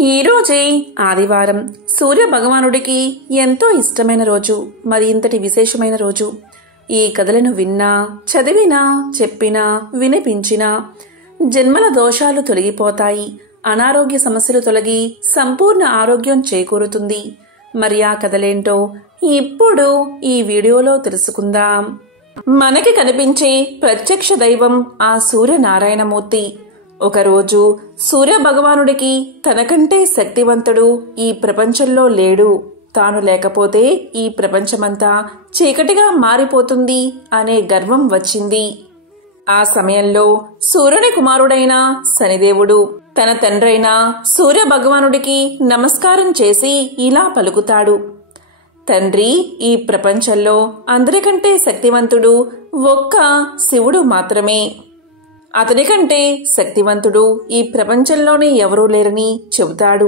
ఈ రోజే ఆదివారం సూర్య భగవానుడికి ఎంతో ఇష్టమైన రోజు, మరి ఇంతటి విశేషమైన రోజు. ఈ కథలను విన్నా, చదివినా, చెప్పినా, వినిపించినా జన్మల దోషాలు తొలగిపోతాయి, అనారోగ్య సమస్యలు తొలగి సంపూర్ణ ఆరోగ్యం చేకూరుతుంది. మరి ఆ కథలేంటో ఇప్పుడు ఈ వీడియోలో తెలుసుకుందాం. మనకి కనిపించే ప్రత్యక్ష దైవం ఆ సూర్యనారాయణమూర్తి. ఒకరోజు సూర్య భగవానుడికి తనకంటే శక్తివంతుడు ఈ ప్రపంచంలో లేడు, తాను లేకపోతే ఈ ప్రపంచమంతా చీకటిగా మారిపోతుంది అనే గర్వం వచ్చింది. ఆ సమయంలో సూర్యుని కుమారుడైన శనిదేవుడు తన తండ్రైన సూర్య భగవానుడికి నమస్కారం చేసి ఇలా పలుకుతాడు: తండ్రి, ఈ ప్రపంచంలో అందరికంటే శక్తివంతుడు ఒక్క శివుడు మాత్రమే. అతనికంటే శక్తివంతుడు ఈ ప్రపంచంలోనే ఎవరూ లేరని చెబుతాడు.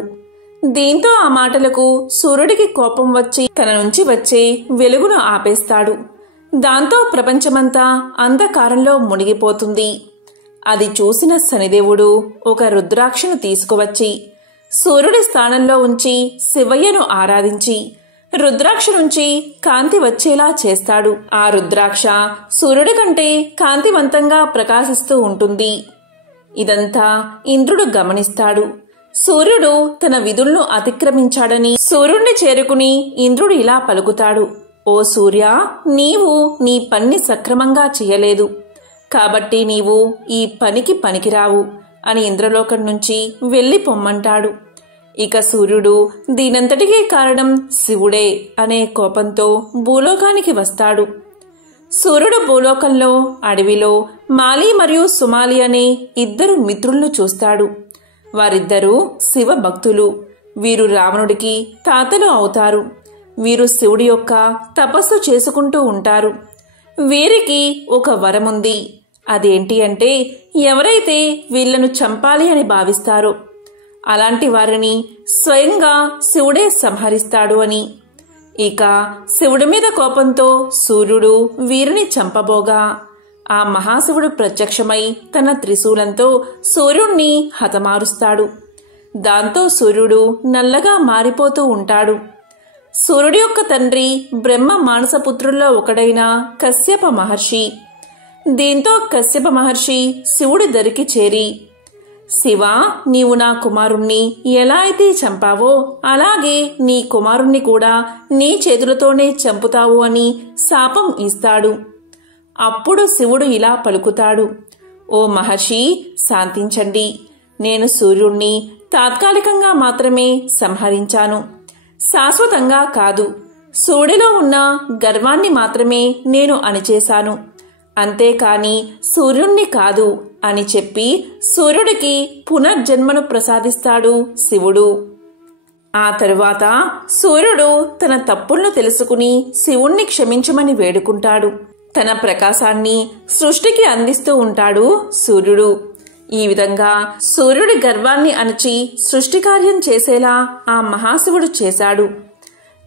దీంతో ఆ మాటలకు సూర్యుడికి కోపం వచ్చి తన నుంచి వచ్చే వెలుగును ఆపేస్తాడు. దాంతో ప్రపంచమంతా అంధకారంలో మునిగిపోతుంది. అది చూసిన శనిదేవుడు ఒక రుద్రాక్షను తీసుకువచ్చి సూర్యుడి స్థానంలో ఉంచి శివయ్యను ఆరాధించి రుద్రాక్ష నుంచి కాంతి వచ్చేలా చేస్తాడు. ఆ రుద్రాక్ష సూర్యుడి కంటే కాంతివంతంగా ప్రకాశిస్తూ ఉంటుంది. ఇదంతా ఇంద్రుడు గమనిస్తాడు. సూర్యుడు తన విధులను అతిక్రమించాడని సూర్యుడిని చేరుకుని ఇంద్రుడు ఇలా పలుకుతాడు: ఓ సూర్య, నీవు నీ పని సక్రమంగా చేయలేదు, కాబట్టి నీవు ఈ పనికి పనికిరావు అని ఇంద్రలోకం నుంచి వెళ్లి పొమ్మంటాడు. ఇక సూర్యుడు దీనంతటికీ కారణం శివుడే అనే కోపంతో భూలోకానికి వస్తాడు. సూర్యుడు భూలోకంలో అడవిలో మాలి మరియు సుమాలి అనే ఇద్దరు మిత్రులను చూస్తాడు. వారిద్దరూ శివ భక్తులు. వీరు రావణుడికి తాతలు అవుతారు. వీరు శివుడి యొక్క తపస్సు చేసుకుంటూ ఉంటారు. వీరికి ఒక వరముంది. అదేంటి అంటే, ఎవరైతే వీళ్లను చంపాలి అని భావిస్తారో అలాంటి వారిని స్వయంగా శివుడే సంహరిస్తాడు అని. ఇక శివుడి మీద కోపంతో సూర్యుడు వీరిని చంపబోగా ఆ మహాశివుడు ప్రత్యక్షమై తన త్రిశూలంతో సూర్యుణ్ణి హతమారుస్తాడు. దాంతో సూర్యుడు నల్లగా మారిపోతూ ఉంటాడు. సూర్యుడి యొక్క తండ్రి బ్రహ్మ మానసపుత్రుల్లో ఒకడైన కశ్యప మహర్షి. దీంతో కశ్యప మహర్షి శివుడి దరికి చేరి, శివ, నీవు నా కుమారుణ్ణి ఎలా అయితే చంపావో అలాగే నీ కుమారుణ్ణి కూడా నీ చేతులతోనే చంపుతావు అని శాపం ఇస్తాడు. అప్పుడు శివుడు ఇలా పలుకుతాడు: ఓ మహర్షి, శాంతించండి. నేను సూర్యుణ్ణి తాత్కాలికంగా మాత్రమే సంహరించాను, శాశ్వతంగా కాదు. సూర్యుడిలో ఉన్న గర్వాన్ని మాత్రమే నేను అణిచేశాను, అంతేకాని సూర్యుణ్ణి కాదు అని చెప్పి సూర్యుడికి పునర్జన్మను ప్రసాదిస్తాడు శివుడు. ఆ తరువాత సూర్యుడు తన తప్పులను తెలుసుకుని శివుణ్ణి క్షమించమని వేడుకుంటాడు. తన ప్రకాశాన్ని సృష్టికి అందిస్తూ ఉంటాడు సూర్యుడు. ఈ విధంగా సూర్యుడి గర్వాన్ని అణచి సృష్టి కార్యం చేసేలా ఆ మహాశివుడు చేశాడు.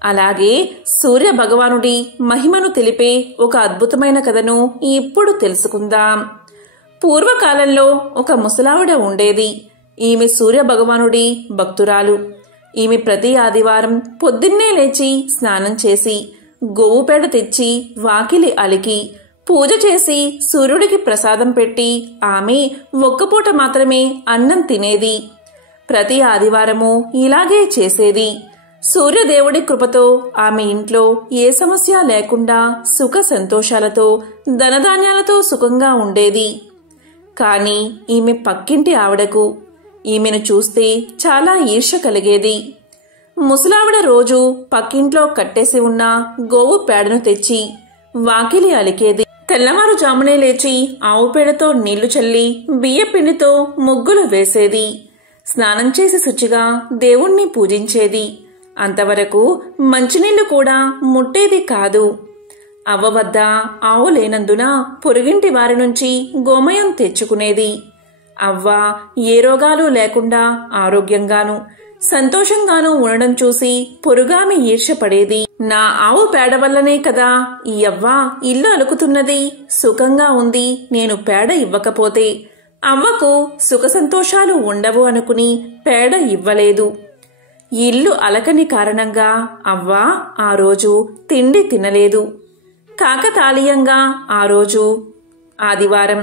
అలాగే సూర్య భగవానుడి మహిమను తెలిపే ఒక అద్భుతమైన కథను ఇప్పుడు తెలుసుకుందాం. పూర్వకాలంలో ఒక ముసలావిడ ఉండేది. ఈమె సూర్య భగవానుడి భక్తురాలు. ఈమె ప్రతి ఆదివారం పొద్దున్నే లేచి స్నానం చేసి గోవు పేడ తెచ్చి వాకిలి అలికి పూజ చేసి సూర్యుడికి ప్రసాదం పెట్టి ఆమె ఒక్కపూట మాత్రమే అన్నం తినేది. ప్రతి ఆదివారము ఇలాగే చేసేది. సూర్యదేవుడి కృపతో ఆమె ఇంట్లో ఏ సమస్య లేకుండా సుఖ సంతోషాలతో ధనధాన్యాలతో సుఖంగా ఉండేది. కాని ఈమె పక్కింటి ఆవిడకు ఈమెను చూస్తే చాలా ఈర్ష్య కలిగేది. ముసలావిడ రోజు పక్కింట్లో కట్టేసి ఉన్న గోవు పేడను తెచ్చి వాకిలి అలికేది. తెల్లవారుజామునే లేచి ఆవు పేడతో నీళ్లు చల్లి బియ్యపిండితో ముగ్గులు వేసేది. స్నానం చేసి శుచిగా దేవుణ్ణి పూజించేది. అంతవరకు మంచినీళ్లు కూడా ముట్టేది కాదు. అవ్వ వద్ద ఆవు లేనందున పొరుగింటి వారి నుంచి గోమయం తెచ్చుకునేది. అవ్వ ఏ రోగాలు లేకుండా ఆరోగ్యంగాను సంతోషంగానూ ఉండడం చూసి పొరుగామి ఈర్ష్యపడేది. నా ఆవు పేడ వల్లనే కదా ఈ అవ్వ ఇల్లు అలుకుతున్నది, సుఖంగా ఉంది, నేను పేడ ఇవ్వకపోతే అవ్వకు సుఖ సంతోషాలు ఉండవు అనుకుని పేడ ఇవ్వలేదు. ఇల్లు అలకని కారణంగా అవ్వ ఆ రోజు తిండి తినలేదు. కాకతాళీయంగా ఆ రోజు ఆదివారం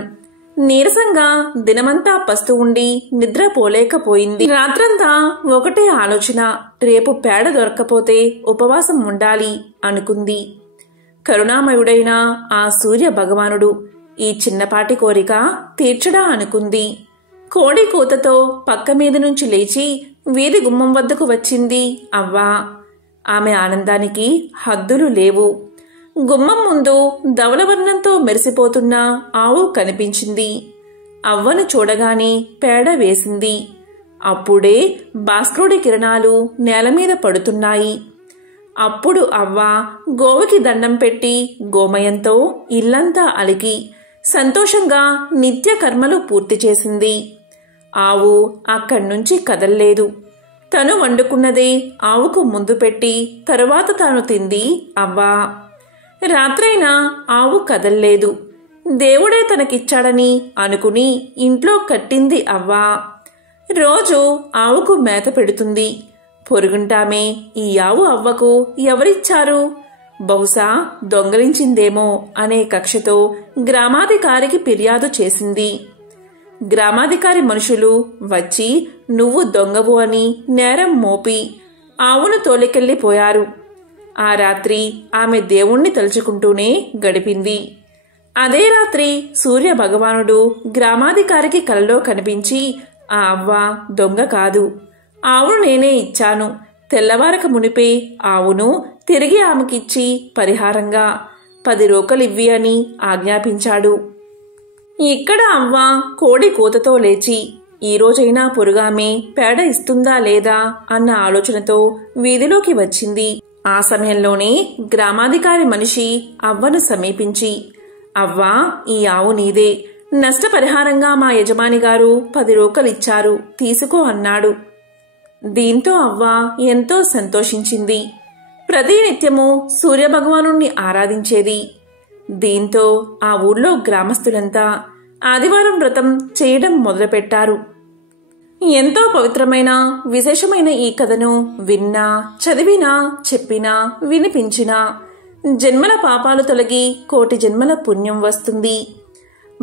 నీరసంగా దినమంతా పస్తు ఉండి నిద్రపోలేకపోయింది. రాత్రంతా ఒకటే ఆలోచన, రేపు పేడ దొరక్కపోతే ఉపవాసం ఉండాలి అనుకుంది. కరుణామయుడైన ఆ సూర్య భగవానుడు ఈ చిన్నపాటి కోరిక తీర్చడా అనుకుంది. కోడి కూతతో పక్క మీద నుంచి లేచి వీధి గుమ్మం వద్దకు వచ్చింది అవ్వ. ఆమె ఆనందానికి హద్దులు లేవు. గుమ్మం ముందు ధవలవర్ణంతో మెరిసిపోతున్న ఆవు కనిపించింది. అవ్వను చూడగానే పేడ వేసింది. అప్పుడే భాస్కరుడి కిరణాలు నేలమీద పడుతున్నాయి. అప్పుడు అవ్వ గోవుకి దండం పెట్టి గోమయంతో ఇల్లంతా అలికి సంతోషంగా నిత్య కర్మలు పూర్తి చేసింది. ఆవు అక్కడ్నుంచి కదల్లేదు. తను వండుకున్నదే ఆవుకు ముందు పెట్టి తరువాత తాను తింది అవ్వ. రాత్రైనా ఆవు కదల్లేదు. దేవుడే తనకిచ్చాడని అనుకుని ఇంట్లో కట్టింది అవ్వ. రోజు ఆవుకు మేత పెడుతుంది. పొరుగుంటామే ఈ ఆవు అవ్వకు ఎవరిచ్చారు, బహుశా దొంగలించిందేమో అనే కక్షతో గ్రామాధికారికి ఫిర్యాదు చేసింది. గ్రామాధికారి మనుషులు వచ్చి నువ్వు దొంగవు అని నేరం మోపి ఆవును తోలికెళ్లిపోయారు. ఆ రాత్రి ఆమె దేవుణ్ణి తలుచుకుంటూనే గడిపింది. అదే రాత్రి సూర్య భగవానుడు గ్రామాధికారికి కలలో కనిపించి ఆ అవ్వ దొంగ కాదు, ఆవును నేనే ఇచ్చాను, తెల్లవారక మునిపే ఆవును తిరిగి ఆమెకిచ్చి పరిహారంగా 10 రోకలివ్వి అని ఆజ్ఞాపించాడు. ఇక్కడ అవ్వ కోడి కూతతో లేచి ఈ రోజైనా పొరుగామే పేడ ఇస్తుందా లేదా అన్న ఆలోచనతో వీధిలోకి వచ్చింది. ఆ సమయంలోనే గ్రామాధికారి మనిషి అవ్వను సమీపించి, అవ్వా, ఈ ఆవు నీదే, నష్టపరిహారంగా మా యజమాని గారు 10 రోకలిచ్చారు, తీసుకో అన్నాడు. దీంతో అవ్వ ఎంతో సంతోషించింది. ప్రతినిత్యము సూర్యభగవానుణ్ణి ఆరాధించేది. దీంతో ఆ ఊళ్ళో గ్రామస్తులంతా ఆదివారం వ్రతం చేయడం మొదలుపెట్టారు. ఎంతో పవిత్రమైన విశేషమైన ఈ కథను విన్నా, చదివినా, చెప్పినా, వినిపించినా జన్మల పాపాలు తొలగి కోటి జన్మల పుణ్యం వస్తుంది.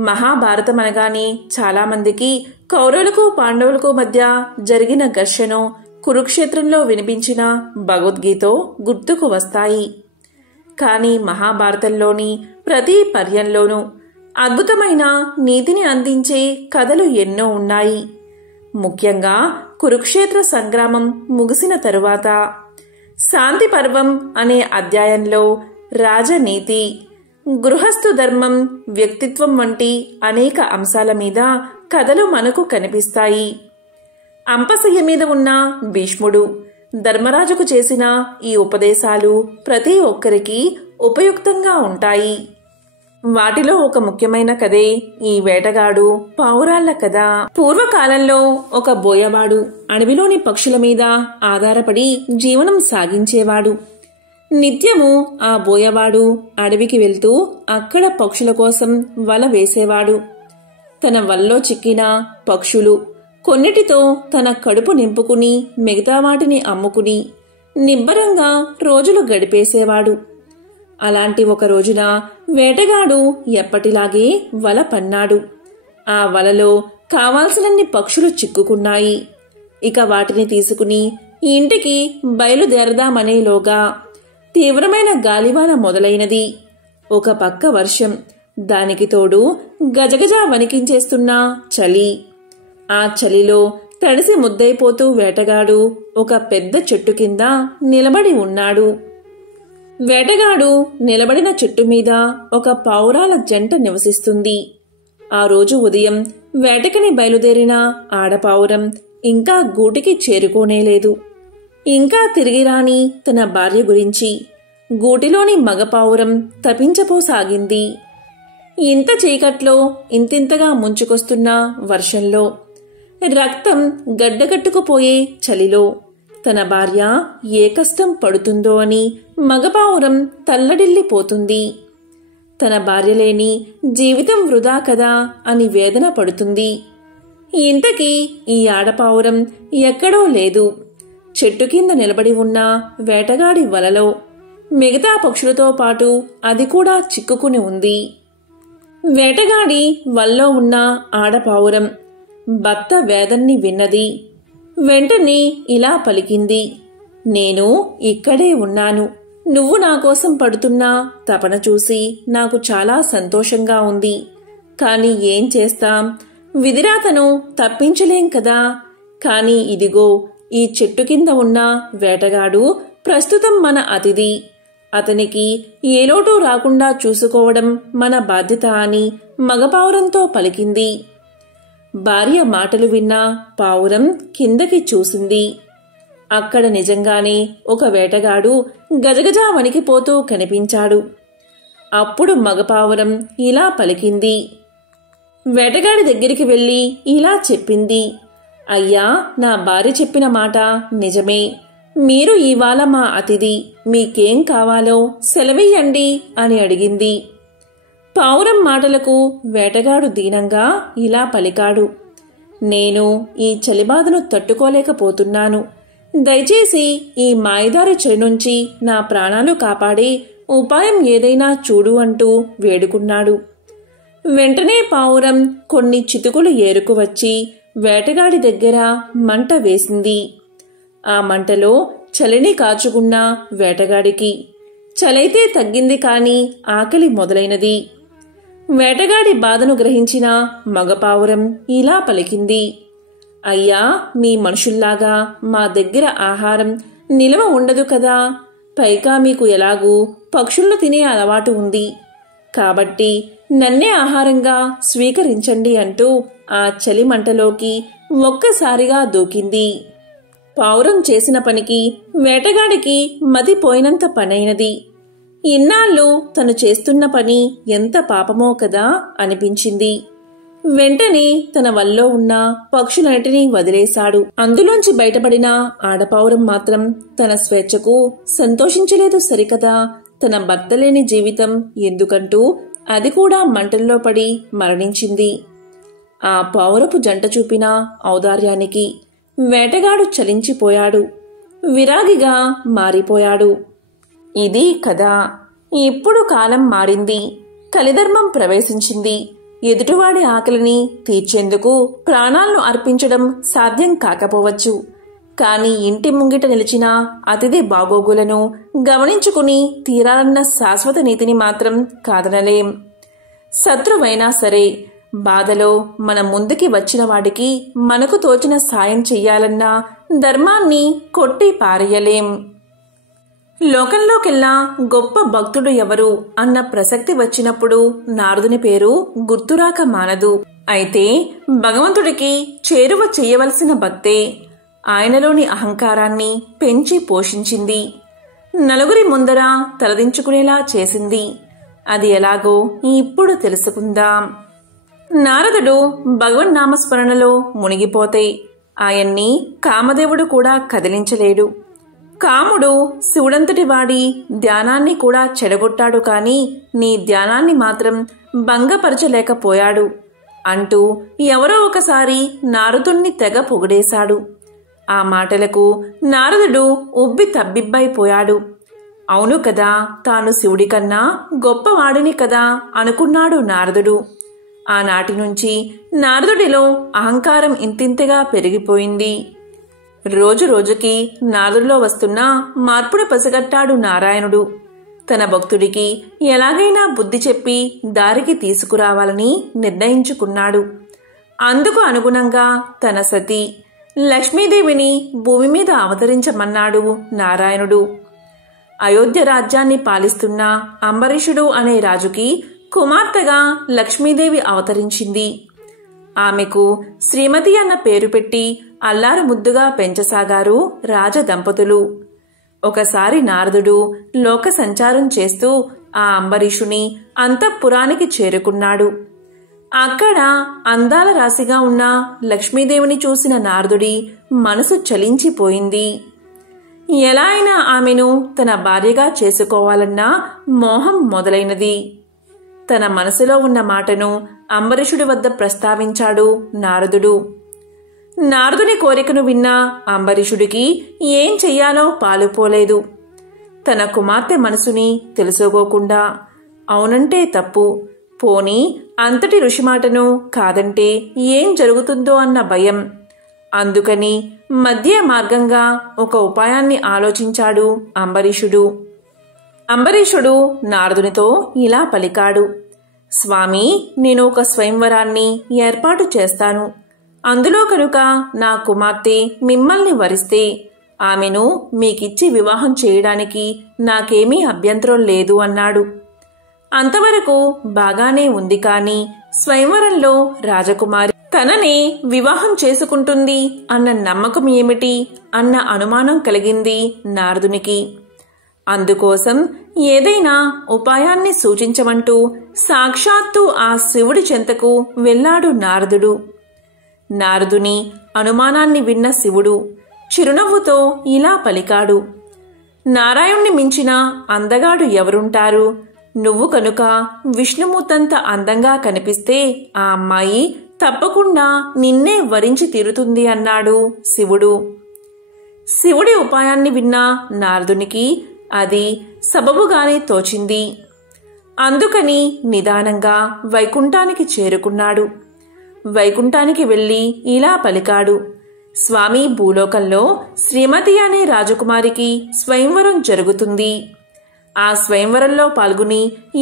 మహాభారతం అనగానే చాలామందికి కౌరవులకు పాండవులకు మధ్య జరిగిన ఘర్షణ కురుక్షేత్రంలో వినిపించిన భగవద్గీతో గుర్తుకు వస్తాయి. కానీ మహాభారతంలోని ప్రతి పర్యంలోనూ అద్భుతమైన నీతిని అందించే కథలు ఎన్నో ఉన్నాయి. ముఖ్యంగా కురుక్షేత్ర సంగ్రామం ముగిసిన తరువాత శాంతి పర్వం అనే అధ్యాయంలో రాజనీతి, గృహస్థు ధర్మం, వ్యక్తిత్వం వంటి అనేక అంశాల మీద కథలు మనకు కనిపిస్తాయి. అంపశయ్య మీద ఉన్న భీష్ముడు ధర్మరాజుకు చేసిన ఈ ఉపదేశాలు ప్రతి ఒక్కరికి ఉపయుక్తంగా ఉంటాయి. వాటిలో ఒక ముఖ్యమైన కథే ఈ వేటగాడు పావురాళ్ల కథ. పూర్వకాలంలో ఒక బోయవాడు అడవిలోని పక్షుల మీద ఆధారపడి జీవనం సాగించేవాడు. నిత్యము ఆ బోయవాడు అడవికి వెళ్తూ అక్కడ పక్షుల కోసం వల వేసేవాడు. తన వలలో చిక్కిన పక్షులు కొన్నిటితో తన కడుపు నింపుకుని మిగతా వాటిని అమ్ముకుని నిబ్బరంగా రోజులు గడిపేసేవాడు. అలాంటి ఒక రోజున వేటగాడు ఎప్పటిలాగే వల పన్నాడు. ఆ వలలో కావాల్సినన్ని పక్షులు చిక్కుకున్నాయి. ఇక వాటిని తీసుకుని ఇంటికి బయలుదేరదామనేలోగా తీవ్రమైన గాలివాన మొదలైనది. ఒక పక్క వర్షం, దానికి తోడు గజగజ వణికించేస్తున్న చలి. ఆ చలిలో తడిసి ముద్దైపోతూ వేటగాడు ఒక పెద్ద చెట్టు కింద నిలబడి ఉన్నాడు. వేటగాడు నిలబడిన చెట్టు మీద ఒక పావురాల జంట నివసిస్తుంది. ఆ రోజు ఉదయం వేటకని బయలుదేరిన ఆడపావురం ఇంకా గూటికి చేరుకోనేలేదు. ఇంకా తిరిగిరాని తన భార్య గురించి గూటిలోని మగపావురం తపించపోసాగింది. ఇంత చీకట్లో ఇంతింతగా ముంచుకొస్తున్న వర్షంలో, రక్తం గడ్డగట్టుకుపోయే చలిలో తన భార్య ఏ కష్టం పడుతుందో అని మగపావురం తల్లడిల్లిపోతుంది. తన భార్య లేని జీవితం వృధా కదా అని వేదన పడుతుంది. ఇంతకీ ఈ ఆడపావురం ఎక్కడో లేదు. చెట్టు కింద నిలబడి ఉన్న వేటగాడి వలలో మిగతా పక్షులతో పాటు అది కూడా చిక్కుకుని ఉంది. వేటగాడి వల్లో ఉన్న ఆడపావురం భర్త వేదన్ని విన్నది. వెంటనే ఇలా పలికింది, నేను ఇక్కడే ఉన్నాను. నువ్వు నా కోసం పడుతున్న తపన చూసి నాకు చాలా సంతోషంగా ఉంది. కాని ఏం చేస్తాం, విధిరాతను తప్పించలేం కదా. కాని ఇదిగో ఈ చెట్టు కింద ఉన్న వేటగాడు ప్రస్తుతం మన అతిథి. అతనికి ఏ లోటు రాకుండా చూసుకోవడం మన బాధ్యత అని మగపావురంతో పలికింది. భార్య మాటలు విన్న పావురం కిందకి చూసింది. అక్కడ నిజంగానే ఒక వేటగాడు గజగజా వణికిపోతూ కనిపించాడు. అప్పుడు మగపావురం ఇలా పలికింది. వేటగాడి దగ్గరికి వెళ్లి ఇలా చెప్పింది, అయ్యా, నా భార్య చెప్పిన మాట నిజమే. మీరు ఇవాళ మా అతిథి. మీకేం కావాలో సెలవియ్యండి అని అడిగింది. పావురం మాటలకు వేటగాడు దీనంగా ఇలా పలికాడు, నేను ఈ చలిబాధను తట్టుకోలేకపోతున్నాను. దయచేసి ఈ మాయదారి చెడు నుంచి నా ప్రాణాలు కాపాడే ఉపాయం ఏదైనా చూడు అంటూ వేడుకున్నాడు. వెంటనే పావురం కొన్ని చితుకులు ఏరుకు వచ్చి వేటగాడి దగ్గర మంట వేసింది. ఆ మంటలో చలిని కాచుకున్న వేటగాడికి చలైతే తగ్గింది కాని ఆకలి మొదలైనది. వేటగాడి బాధను గ్రహించిన మగపావురం ఇలా పలికింది, అయ్యా, మీ మనుషుల్లాగా మా దగ్గర ఆహారం నిలవ ఉండదు కదా. పైగా మీకు ఎలాగూ పక్షులను తినే అలవాటు ఉంది. కాబట్టి నన్నే ఆహారంగా స్వీకరించండి అంటూ ఆ చలి మంటలోకి ఒక్కసారిగా దూకింది. పావురం చేసిన పనికి వేటగాడికి మతిపోయినంత పనైనది. ఇన్నాళ్ళు తను చేస్తున్న పని ఎంత పాపమో కదా అనిపించింది. వెంటనే తన వల్లో ఉన్న పక్షులన్నిటినీ వదిలేశాడు. అందులోంచి బయటపడిన ఆడపావురం మాత్రం తన స్వేచ్ఛకు సంతోషించలేదు సరికదా. తన భర్త లేని జీవితం ఎందుకంటూ అది కూడా మంటల్లో పడి మరణించింది. ఆ పావురపు జంట చూపిన ఔదార్యానికి వేటగాడు చలించిపోయాడు. విరాగిగా మారిపోయాడు. ఇది కదా. ఇప్పుడు కాలం మారింది. కలిధర్మం ప్రవేశించింది. ఎదుటివాడి ఆకలిని తీర్చేందుకు ప్రాణాలను అర్పించడం సాధ్యం కాకపోవచ్చు. కాని ఇంటి ముంగిట నిలిచిన అతిథి బాగోగులను గమనించుకుని తీరాలన్న శాశ్వత నీతిని మాత్రం కాదనలేం. శత్రువైనా సరే బాధలో మన ముందుకి వచ్చిన వాడికి మనకు తోచిన సాయం చెయ్యాలన్న ధర్మాన్ని కొట్టి పారేయలేం. లోకంలోకెల్లా గొప్ప భక్తుడు ఎవరు అన్న ప్రసక్తి వచ్చినప్పుడు నారదుని పేరు గుర్తురాక మానదు. అయితే భగవంతుడికి చేరువ చెయ్యవలసిన భక్తే ఆయనలోని అహంకారాన్ని పెంచి పోషించింది. నలుగురి ముందర తలదించుకునేలా చేసింది. అది ఎలాగో ఇప్పుడు తెలుసుకుందాం. నారదుడు భగవన్నామస్మరణలో మునిగిపోతే ఆయన్ని కామదేవుడు కూడా కదిలించలేడు. కాముడు శివుడంతటి వాడి ధ్యానాన్ని కూడా చెడగొట్టాడు కాని నీ ధ్యానాన్ని మాత్రం భంగపరచలేకపోయాడు అంటూ ఎవరో ఒకసారి నారదుణ్ణి తెగ పొగిడేశాడు. ఆ మాటలకు నారదుడు ఉబ్బి తబ్బిబ్బైపోయాడు. అవును కదా, తాను శివుడి కన్నా గొప్పవాడిని కదా అనుకున్నాడు నారదుడు. ఆనాటి నుంచి నారదుడిలో అహంకారం ఇంతింతగా పెరిగిపోయింది. రోజు రోజుకి నారదుడిలో వస్తున్న మార్పును పసిగట్టాడు నారాయణుడు. తన భక్తుడికి ఎలాగైనా బుద్ధి చెప్పి దారికి తీసుకురావాలని నిర్ణయించుకున్నాడు. అందుకు అనుగుణంగా తన సతీ లక్ష్మీదేవిని భూమి మీద అవతరించమన్నాడు నారాయణుడు. అయోధ్య రాజ్యాన్ని పాలిస్తున్న అంబరీషుడు అనే రాజుకి కుమార్తెగా లక్ష్మీదేవి అవతరించింది. ఆమెకు శ్రీమతి అన్న పేరు పెట్టి అల్లారు ముద్దుగా పెంచసాగారు రాజదంపతులు. ఒకసారి నారదుడు లోక సంచారం చేస్తూ ఆ అంబరీషుని అంతఃపురానికి చేరుకున్నాడు. అక్కడ అందాల రాశిగా ఉన్న లక్ష్మీదేవిని చూసిన నారదుడి మనసు చలించిపోయింది. ఎలా అయినా ఆమెను తన భార్యగా చేసుకోవాలన్న మోహం మొదలైనది. తన మనసులో ఉన్న మాటను అంబరీషుడి వద్ద ప్రస్తావించాడు నారదుడు. నారదుని కోరికను విన్న అంబరీషుడికి ఏం చెయ్యాలో పాలుపోలేదు. తన కుమార్తె మనసుని తెలుసుకోకుండా అవునంటే తప్పు, పోనీ అంతటి ఋషి మాటను కాదంటే ఏం జరుగుతుందో అన్న భయం. అందుకని మధ్య మార్గంగా ఒక ఉపాయాన్ని ఆలోచించాడు అంబరీషుడు. అంబరీషుడు నారదునితో ఇలా పలికాడు: స్వామి, నేను ఒక స్వయంవరాన్ని ఏర్పాటు చేస్తాను. అందులో కనుక నా కుమార్తె మిమ్మల్ని వరిస్తే ఆమెను మీకిచ్చి వివాహం చేయడానికి నాకేమీ అభ్యంతరం లేదు అన్నాడు. అంతవరకు బాగానే ఉంది, కాని స్వయంవరంలో రాజకుమారి తననే వివాహం చేసుకుంటుంది అన్న నమ్మకం ఏమిటి అన్న అనుమానం కలిగింది నారదునికి. అందుకోసం ఏదైనా ఉపాయాన్ని సూచించమంటూ సాక్షాత్తు ఆ శివుడి చెంతకు వెళ్లాడు నారదుడు. నారదుని అనుమానాన్ని విన్న శివుడు చిరునవ్వుతో ఇలా పలికాడు: నారాయణ్ణి మించిన అందగాడు ఎవరుంటారు? నువ్వు కనుక విష్ణుమూర్తంత అందంగా కనిపిస్తే ఆ అమ్మాయి తప్పకుండా నిన్నే వరించి తీరుతుంది అన్నాడు శివుడు. శివుడి ఉపాయాన్ని విన్న నారదునికి అది సబబుగానే తోచింది. అందుకని నిదానంగా వైకుంఠానికి చేరుకున్నాడు. వైకుంఠానికి వెళ్లి ఇలా పలికాడు: స్వామి, భూలోకంలో శ్రీమతి అనే రాజకుమారికి స్వయంవరం జరుగుతుంది. ఆ స్వయంవరంలో పాల్గొని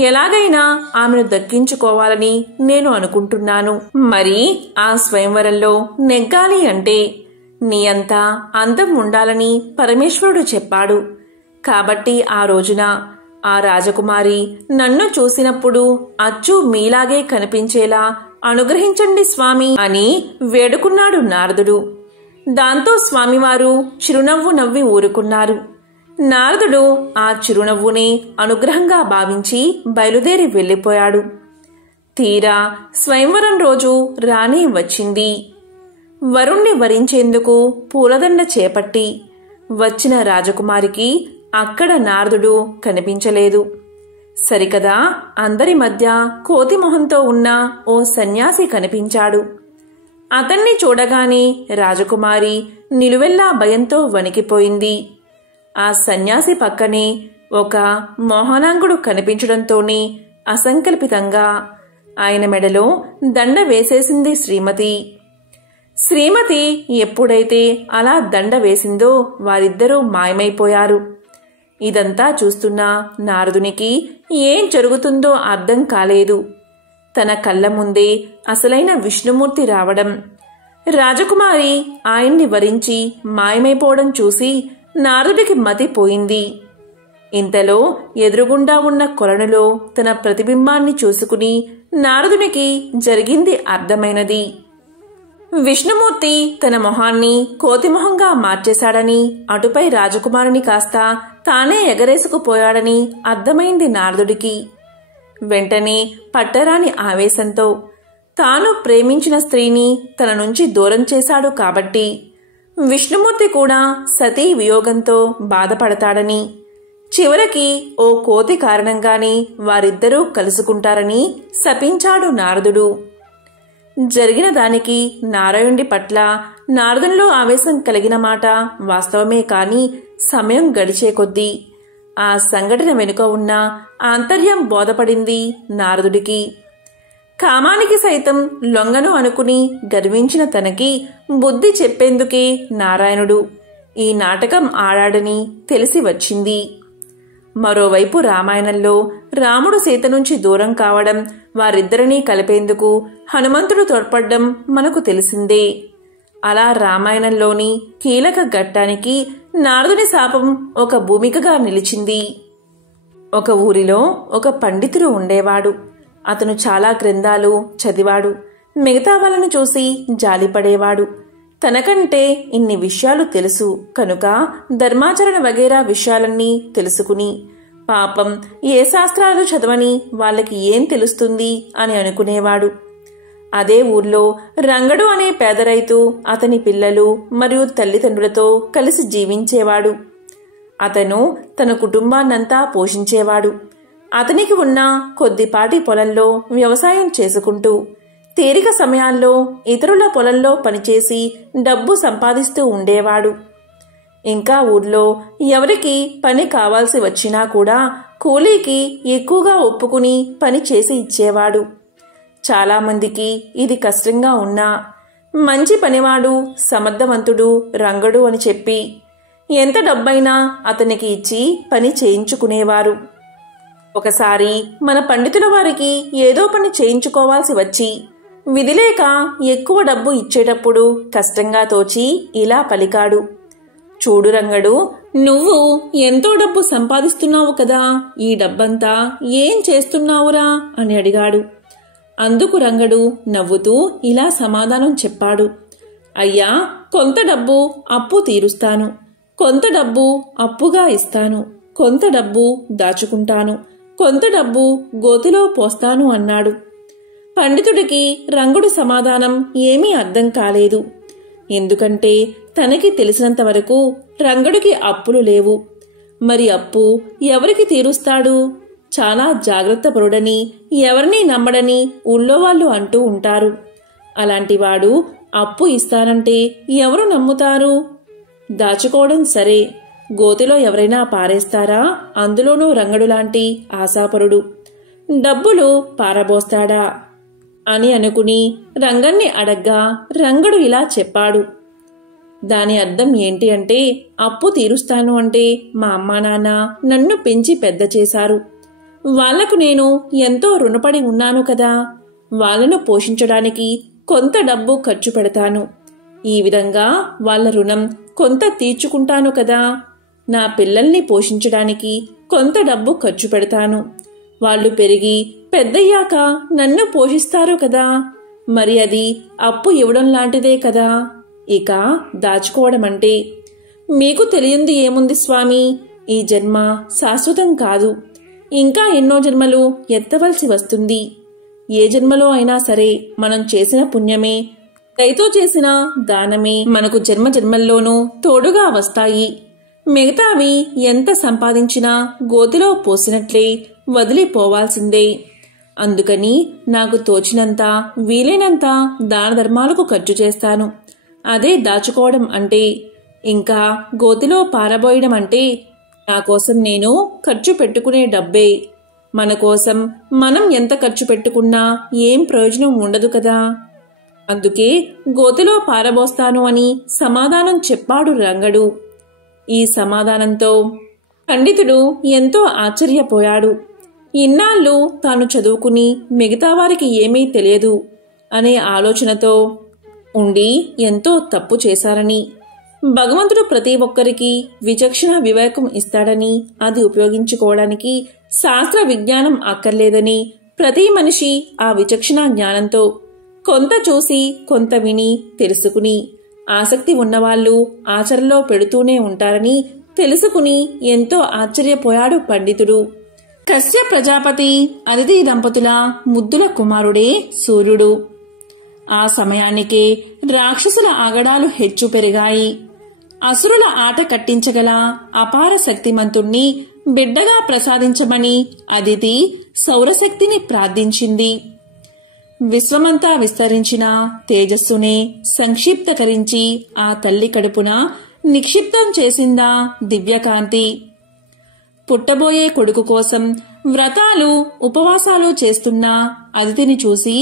ఎలాగైనా ఆమెను దక్కించుకోవాలని నేను అనుకుంటున్నాను. మరి ఆ స్వయంవరంలో నెగ్గాలి అంటే నీ అంతా అందం ఉండాలని పరమేశ్వరుడు చెప్పాడు. కాబట్టి ఆ రోజున ఆ రాజకుమారి నన్ను చూసినప్పుడు అచ్చు మీలాగే కనిపించేలా అనుగ్రహించండి స్వామి అని వేడుకున్నాడు నారదుడు. దాంతో స్వామివారు చిరునవ్వు నవ్వి ఊరుకున్నారు. నారదుడు ఆ చిరునవ్వుని అనుగ్రహంగా భావించి బయలుదేరి వెళ్లిపోయాడు. తీరా స్వయంవరం రోజు రాణి వచ్చింది. వరుణ్ణి వరించేందుకు పూలదండ చేపట్టి వచ్చిన రాజకుమారికి అక్కడ నారదుడు కనిపించలేదు. సరికదా, అందరి మధ్య కోతిమొహంతో ఉన్న ఓ సన్యాసి కనిపించాడు. అతన్ని చూడగానే రాజకుమారి నిలువెల్లా భయంతో వణికిపోయింది. ఆ సన్యాసి పక్కనే ఒక మోహనాంగుడు కనిపించడంతోనే అసంకల్పితంగా ఆయన మెడలో దండ వేసేసింది శ్రీమతి. శ్రీమతి ఎప్పుడైతే అలా దండ వేసిందో వారిద్దరూ మాయమైపోయారు. ఇదంతా చూస్తున్న నారదునికి ఏం జరుగుతుందో అర్థం కాలేదు. తన కళ్ళ ముందే అసలైన విష్ణుమూర్తి రావడం, రాజకుమారి ఆయన్ని వరించి మాయమైపోవడం చూసి నారదుడికి మతిపోయింది. ఇంతలో ఎదురుగుండా ఉన్న కొలనులో తన ప్రతిబింబాన్ని చూసుకుని నారదునికి జరిగింది అర్థమైనది. విష్ణుమూర్తి తన మొహాన్ని కోతిమొహంగా మార్చేశాడని, అటుపై రాజకుమారుని కాస్త తానే ఎగరేసుకుపోయాడని అర్థమైంది నారదుడికి. వెంటనే పట్టరాని ఆవేశంతో తాను ప్రేమించిన స్త్రీని తన నుంచి దూరం చేశాడు కాబట్టి విష్ణుమూర్తి కూడా సతీ వియోగంతో బాధపడతాడని, చివరికి ఓ కోతి కారణంగానే వారిద్దరూ కలుసుకుంటారని శపించాడు నారదుడు. జరిగిన దానికి నారాయణుడి పట్ల నారదునిలో ఆవేశం కలిగిన మాట వాస్తవమే, కాని సమయం గడిచే కొద్దీ ఆ సంఘటన వెనుక ఉన్న ఆంతర్యం బోధపడింది నారదుడికి. కామానికి సైతం లొంగను అనుకుని గర్వించిన తనకి బుద్ధి చెప్పేందుకే నారాయణుడు ఈ నాటకం ఆడాడని తెలిసి వచ్చింది. మరోవైపు రామాయణంలో రాముడు సీత నుంచి దూరం కావడం, వారిద్దరినీ కలిపేందుకు హనుమంతుడు తోడ్పడ్డం మనకు తెలిసిందే. అలా రామాయణంలోని కీలక ఘట్టానికి నారదుని శాపం ఒక భూమికగా నిలిచింది. ఒక ఊరిలో ఒక పండితుడు ఉండేవాడు. అతను చాలా గ్రంథాలు చదివాడు. మిగతా వాళ్ళను చూసి జాలిపడేవాడు. తనకంటే ఇన్ని విషయాలు తెలుసు కనుక ధర్మాచరణ వగేరా విషయాలన్నీ తెలుసుకుని, పాపం ఏ శాస్త్రాలు చదవని వాళ్ళకి ఏం తెలుస్తుంది అని అనుకునేవాడు. అదే ఊర్లో రంగడు అనే పేద రైతు అతని పిల్లలు మరియు తల్లిదండ్రులతో కలిసి జీవించేవాడు. అతను తన కుటుంబాన్నంతా పోషించేవాడు. అతనికి ఉన్న కొద్దిపాటి పొలంలో వ్యవసాయం చేసుకుంటూ తీరిక సమయాల్లో ఇతరుల పొలంలో పనిచేసి డబ్బు సంపాదిస్తూ ఉండేవాడు. ఇంకా ఊర్లో ఎవరికి పని కావాల్సి వచ్చినా కూడా కూలీకి ఎక్కువగా ఒప్పుకుని పని చేసి ఇచ్చేవాడు. చాలామందికి ఇది కష్టంగా ఉన్నా మంచి పనివాడు, సమర్థవంతుడు రంగడు అని చెప్పి ఎంత డబ్బైనా అతనికి ఇచ్చి పని చేయించుకునేవారు. ఒకసారి మన పండితుల వారికి ఏదో పని చేయించుకోవాల్సి వచ్చి విధిలేక ఎక్కువ డబ్బు ఇచ్చేటప్పుడు కష్టంగా తోచి ఇలా పలికాడు. చూడు రంగడు, నువ్వు ఎంతో డబ్బు సంపాదిస్తున్నావు కదా, ఈ డబ్బంతా ఏం చేస్తున్నావురా అని అడిగాడు. అందుకు రంగడు నవ్వుతూ ఇలా సమాధానం చెప్పాడు. అయ్యా, కొంత డబ్బు అప్పు తీరుస్తాను, కొంత డబ్బు అప్పుగా ఇస్తాను, కొంత డబ్బు దాచుకుంటాను, కొంత డబ్బు గోతిలో పోస్తాను అన్నాడు. పండితుడికి రంగుడి సమాధానం ఏమీ అర్థం కాలేదు. ఎందుకంటే తనకి తెలిసినంత వరకు రంగడికి అప్పులు లేవు. మరి అప్పు ఎవరికి తీరుస్తాడు? చాలా జాగ్రత్త పరుడని, ఎవరినీ నమ్మడని ఊళ్ళో వాళ్ళు అంటూ ఉంటారు. అలాంటివాడు అప్పు ఇస్తానంటే ఎవరు నమ్ముతారు? దాచుకోవడం సరే, గోతిలో ఎవరైనా పారేస్తారా? అందులోనూ రంగడులాంటి ఆశాపరుడు డబ్బులు పారబోస్తాడా అని అనుకుని రంగణ్ణి అడగ్గా రంగడు ఇలా చెప్పాడు. దాని అర్థం ఏంటి అంటే, అప్పు తీరుస్తాను అంటే మా అమ్మా నాన్న నన్ను పెంచి పెద్ద చేశారు. వాళ్లకు నేను ఎంతో రుణపడి ఉన్నాను కదా, వాళ్లను పోషించడానికి కొంత డబ్బు ఖర్చు పెడతాను. ఈ విధంగా వాళ్ల రుణం కొంత తీర్చుకుంటాను కదా. నా పిల్లల్ని పోషించడానికి కొంత డబ్బు ఖర్చు పెడతాను. వాళ్ళు పెరిగి పెద్దయ్యాక నన్ను పోషిస్తారు కదా, మరి అది అప్పు ఇవ్వడం లాంటిదే కదా. ఇక దాచుకోవడం అంటే మీకు తెలియంది ఏముంది స్వామి, ఈ జన్మ శాశ్వతం కాదు, ఇంకా ఎన్నో జన్మలు ఎత్తవలసి వస్తుంది. ఏ జన్మలో అయినా సరే మనం చేసిన పుణ్యమే, దయతో చేసిన దానమే మనకు జన్మ జన్మల్లోనూ తోడుగా వస్తాయి. మిగతావి ఎంత సంపాదించినా గోతిలో పోసినట్లే వదిలిపోవాల్సిందే. అందుకని నాకు తోచినంత, వీలైనంత దాన ధర్మాలకు ఖర్చు చేస్తాను. అదే దాచుకోవడం అంటే. ఇంకా గోతిలో పారబోయడం అంటే నా కోసం నేను ఖర్చు పెట్టుకునే డబ్బే. మన కోసం మనం ఎంత ఖర్చు పెట్టుకున్నా ఏం ప్రయోజనం ఉండదు కదా. అందుకే గోతిలో పారబోస్తాను అని సమాధానం చెప్పాడు రంగడు. ఈ సమాధానంతో పండితుడు ఎంతో ఆశ్చర్యపోయాడు. ఇన్నాళ్ళు తాను చదువుకుని మిగతా వారికి ఏమీ తెలియదు అనే ఆలోచనతో ఉండి ఎంతో తప్పు చేశారని, భగవంతుడు ప్రతి ఒక్కరికి విచక్షణ వివేకం ఇస్తాడని, అది ఉపయోగించుకోవడానికి శాస్త్ర విజ్ఞానం అక్కర్లేదని, ప్రతి మనిషి ఆ విచక్షణ జ్ఞానంతో కొంత చూసి కొంత విని తెలుసుకుని ఆసక్తి ఉన్నవాళ్లు ఆచరణలో పెడుతూనే ఉంటారని తెలుసుకుని ఎంతో ఆశ్చర్యపోయాడు పండితుడు. కశ్య ప్రజాపతి అదితి దంపతుల ముద్దుల కుమారుడే సూర్యుడు. ఆ సమయానికే రాక్షసుల ఆగడాలు హెచ్చు పెరిగాయి. అసురుల ఆట కట్టించగల అపార శక్తిమంతుణ్ణి బిడ్డగా ప్రసాదించమని అదితి సౌరశక్తిని ప్రార్థించింది. విశ్వమంతా విస్తరించిన తేజస్సునే సంక్షిప్తకరించి ఆ తల్లి కడుపున నిక్షిప్తం చేసిందా దివ్యకాంతి. పుట్టబోయే కొడుకు కోసం వ్రతాలు ఉపవాసాలు చేస్తున్న అదితిని చూసి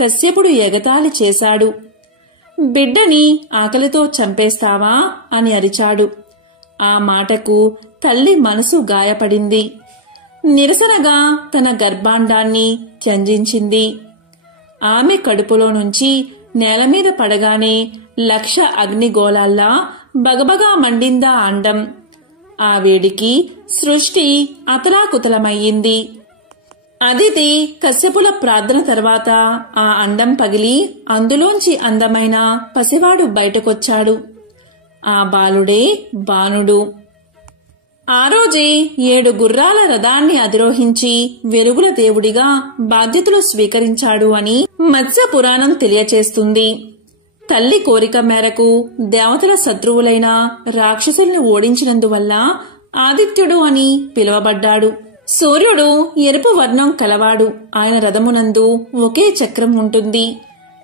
కశ్యపుడు ఎగతాళి చేశాడు. బిడ్డని ఆకలితో చంపేస్తావా అని అరిచాడు. ఆ మాటకు తల్లి మనసు గాయపడింది. నిరసనగా తన గర్భాండాన్ని త్యంజించింది. ఆమె కడుపులో నుంచి నేలమీద పడగానే 1,00,000 అగ్నిగోళాల్లా బగబగా మండిందా అండం. ఆ వేడికి సృష్టి అతలాకుతలమయ్యింది. అదితి కశ్యపుల ప్రార్థన తర్వాత ఆ అండం పగిలి అందులోంచి అందమైన పసివాడు బయటకొచ్చాడు. ఆ బాలుడే బాణుడు. ఆ రోజే 7 గుర్రాల రథాన్ని అధిరోహించి వెలుగుల దేవుడిగా బాధ్యతలు స్వీకరించాడు అని మత్స్య పురాణం తెలియచేస్తుంది. తల్లి కోరిక మేరకు దేవతల శత్రువులైన రాక్షసుల్ని ఓడించినందువల్ల ఆదిత్యుడు అని పిలువబడ్డాడు. సూర్యుడు ఎరుపు వర్ణం కలవాడు. ఆయన రథమునందు ఒకే చక్రం ఉంటుంది.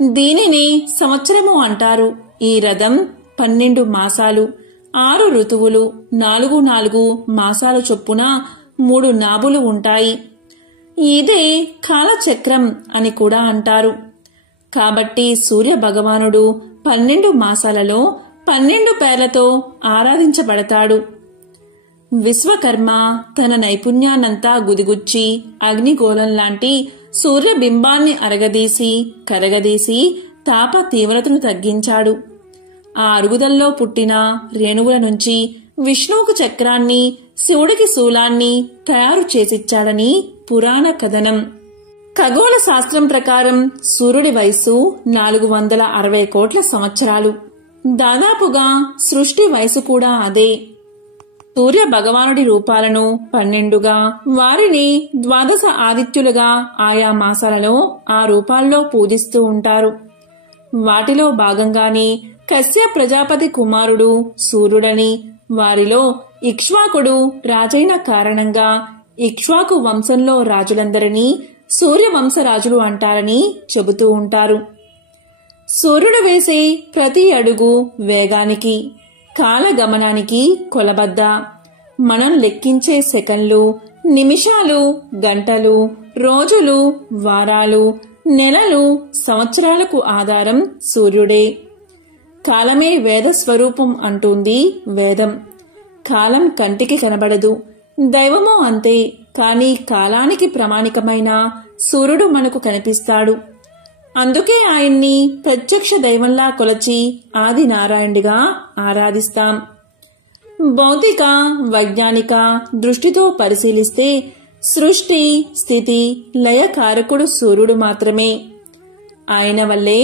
దీనిని సంవత్సరము అంటారు. ఈ రథం 12 మాసాలు, 6 ఋతువులు, 4 మాసాలు చొప్పున 3 నాభులు ఉంటాయి. ఇదే కాలచక్రం అని కూడా అంటారు. కాబట్టి సూర్య భగవానుడు 12 మాసాలలో 12 పేర్లతో ఆరాధించబడతాడు. విశ్వకర్మ తన నైపుణ్యాన్నంతా గుదిగుచ్చి అగ్నిగోళం లాంటి సూర్యబింబాన్ని అరగదీసి కరగదీసి తాప తీవ్రతను తగ్గించాడు. ఆ అరుగుదల్లో పుట్టిన రేణువుల నుంచి విష్ణువుకు చక్రాన్ని, శివుడికి శూలాన్ని తయారు చేసిచ్చాడని పురాణ కథనం. ఖగోళ శాస్త్రం ప్రకారం సూర్యుడి వయస్సు 460 కోట్ల సంవత్సరాలు. దాదాపుగా సృష్టి వయసు కూడా అదే. సూర్య భగవానుడి రూపాలను 12గా, వారిని 12 ఆదిత్యులుగా ఆయా మాసాలలో ఆ రూపాల్లో పూజిస్తూ ఉంటారు. వాటిలో భాగంగానే కశ్య ప్రజాపతి కుమారుడు సూర్యుడని, వారిలో ఇక్ష్వాకుడు రాజైన కారణంగా ఇక్ష్వాకు వంశంలో రాజులందరినీ సూర్యవంశరాజులు అంటారని చెబుతూ ఉంటారు. సూర్యుడు వేసే ప్రతి అడుగు వేగానికి, కాలగమనానికి కొలబద్ద. మనం లెక్కించే సెకన్లు, నిమిషాలు, గంటలు, రోజులు, వారాలు, నెలలు, సంవత్సరాలకు ఆధారం సూర్యుడే. కాలమే వేద స్వరూపం అంటుంది వేదం. కాలం కంటికి కనబడదు, దైవమూ అంతే. కానీ కాలానికి ప్రామాణికమైన సూర్యుడు మనకు కనిపిస్తాడు. అందుకే ఆయన్ని ప్రత్యక్ష దైవంలా కొలచి ఆది నారాయణుడిగా ఆరాధిస్తాం. భౌతిక వైజ్ఞానిక దృష్టితో పరిశీలిస్తే సృష్టి స్థితి లయకారకుడు సూర్యుడు మాత్రమే. ఆయన వల్లే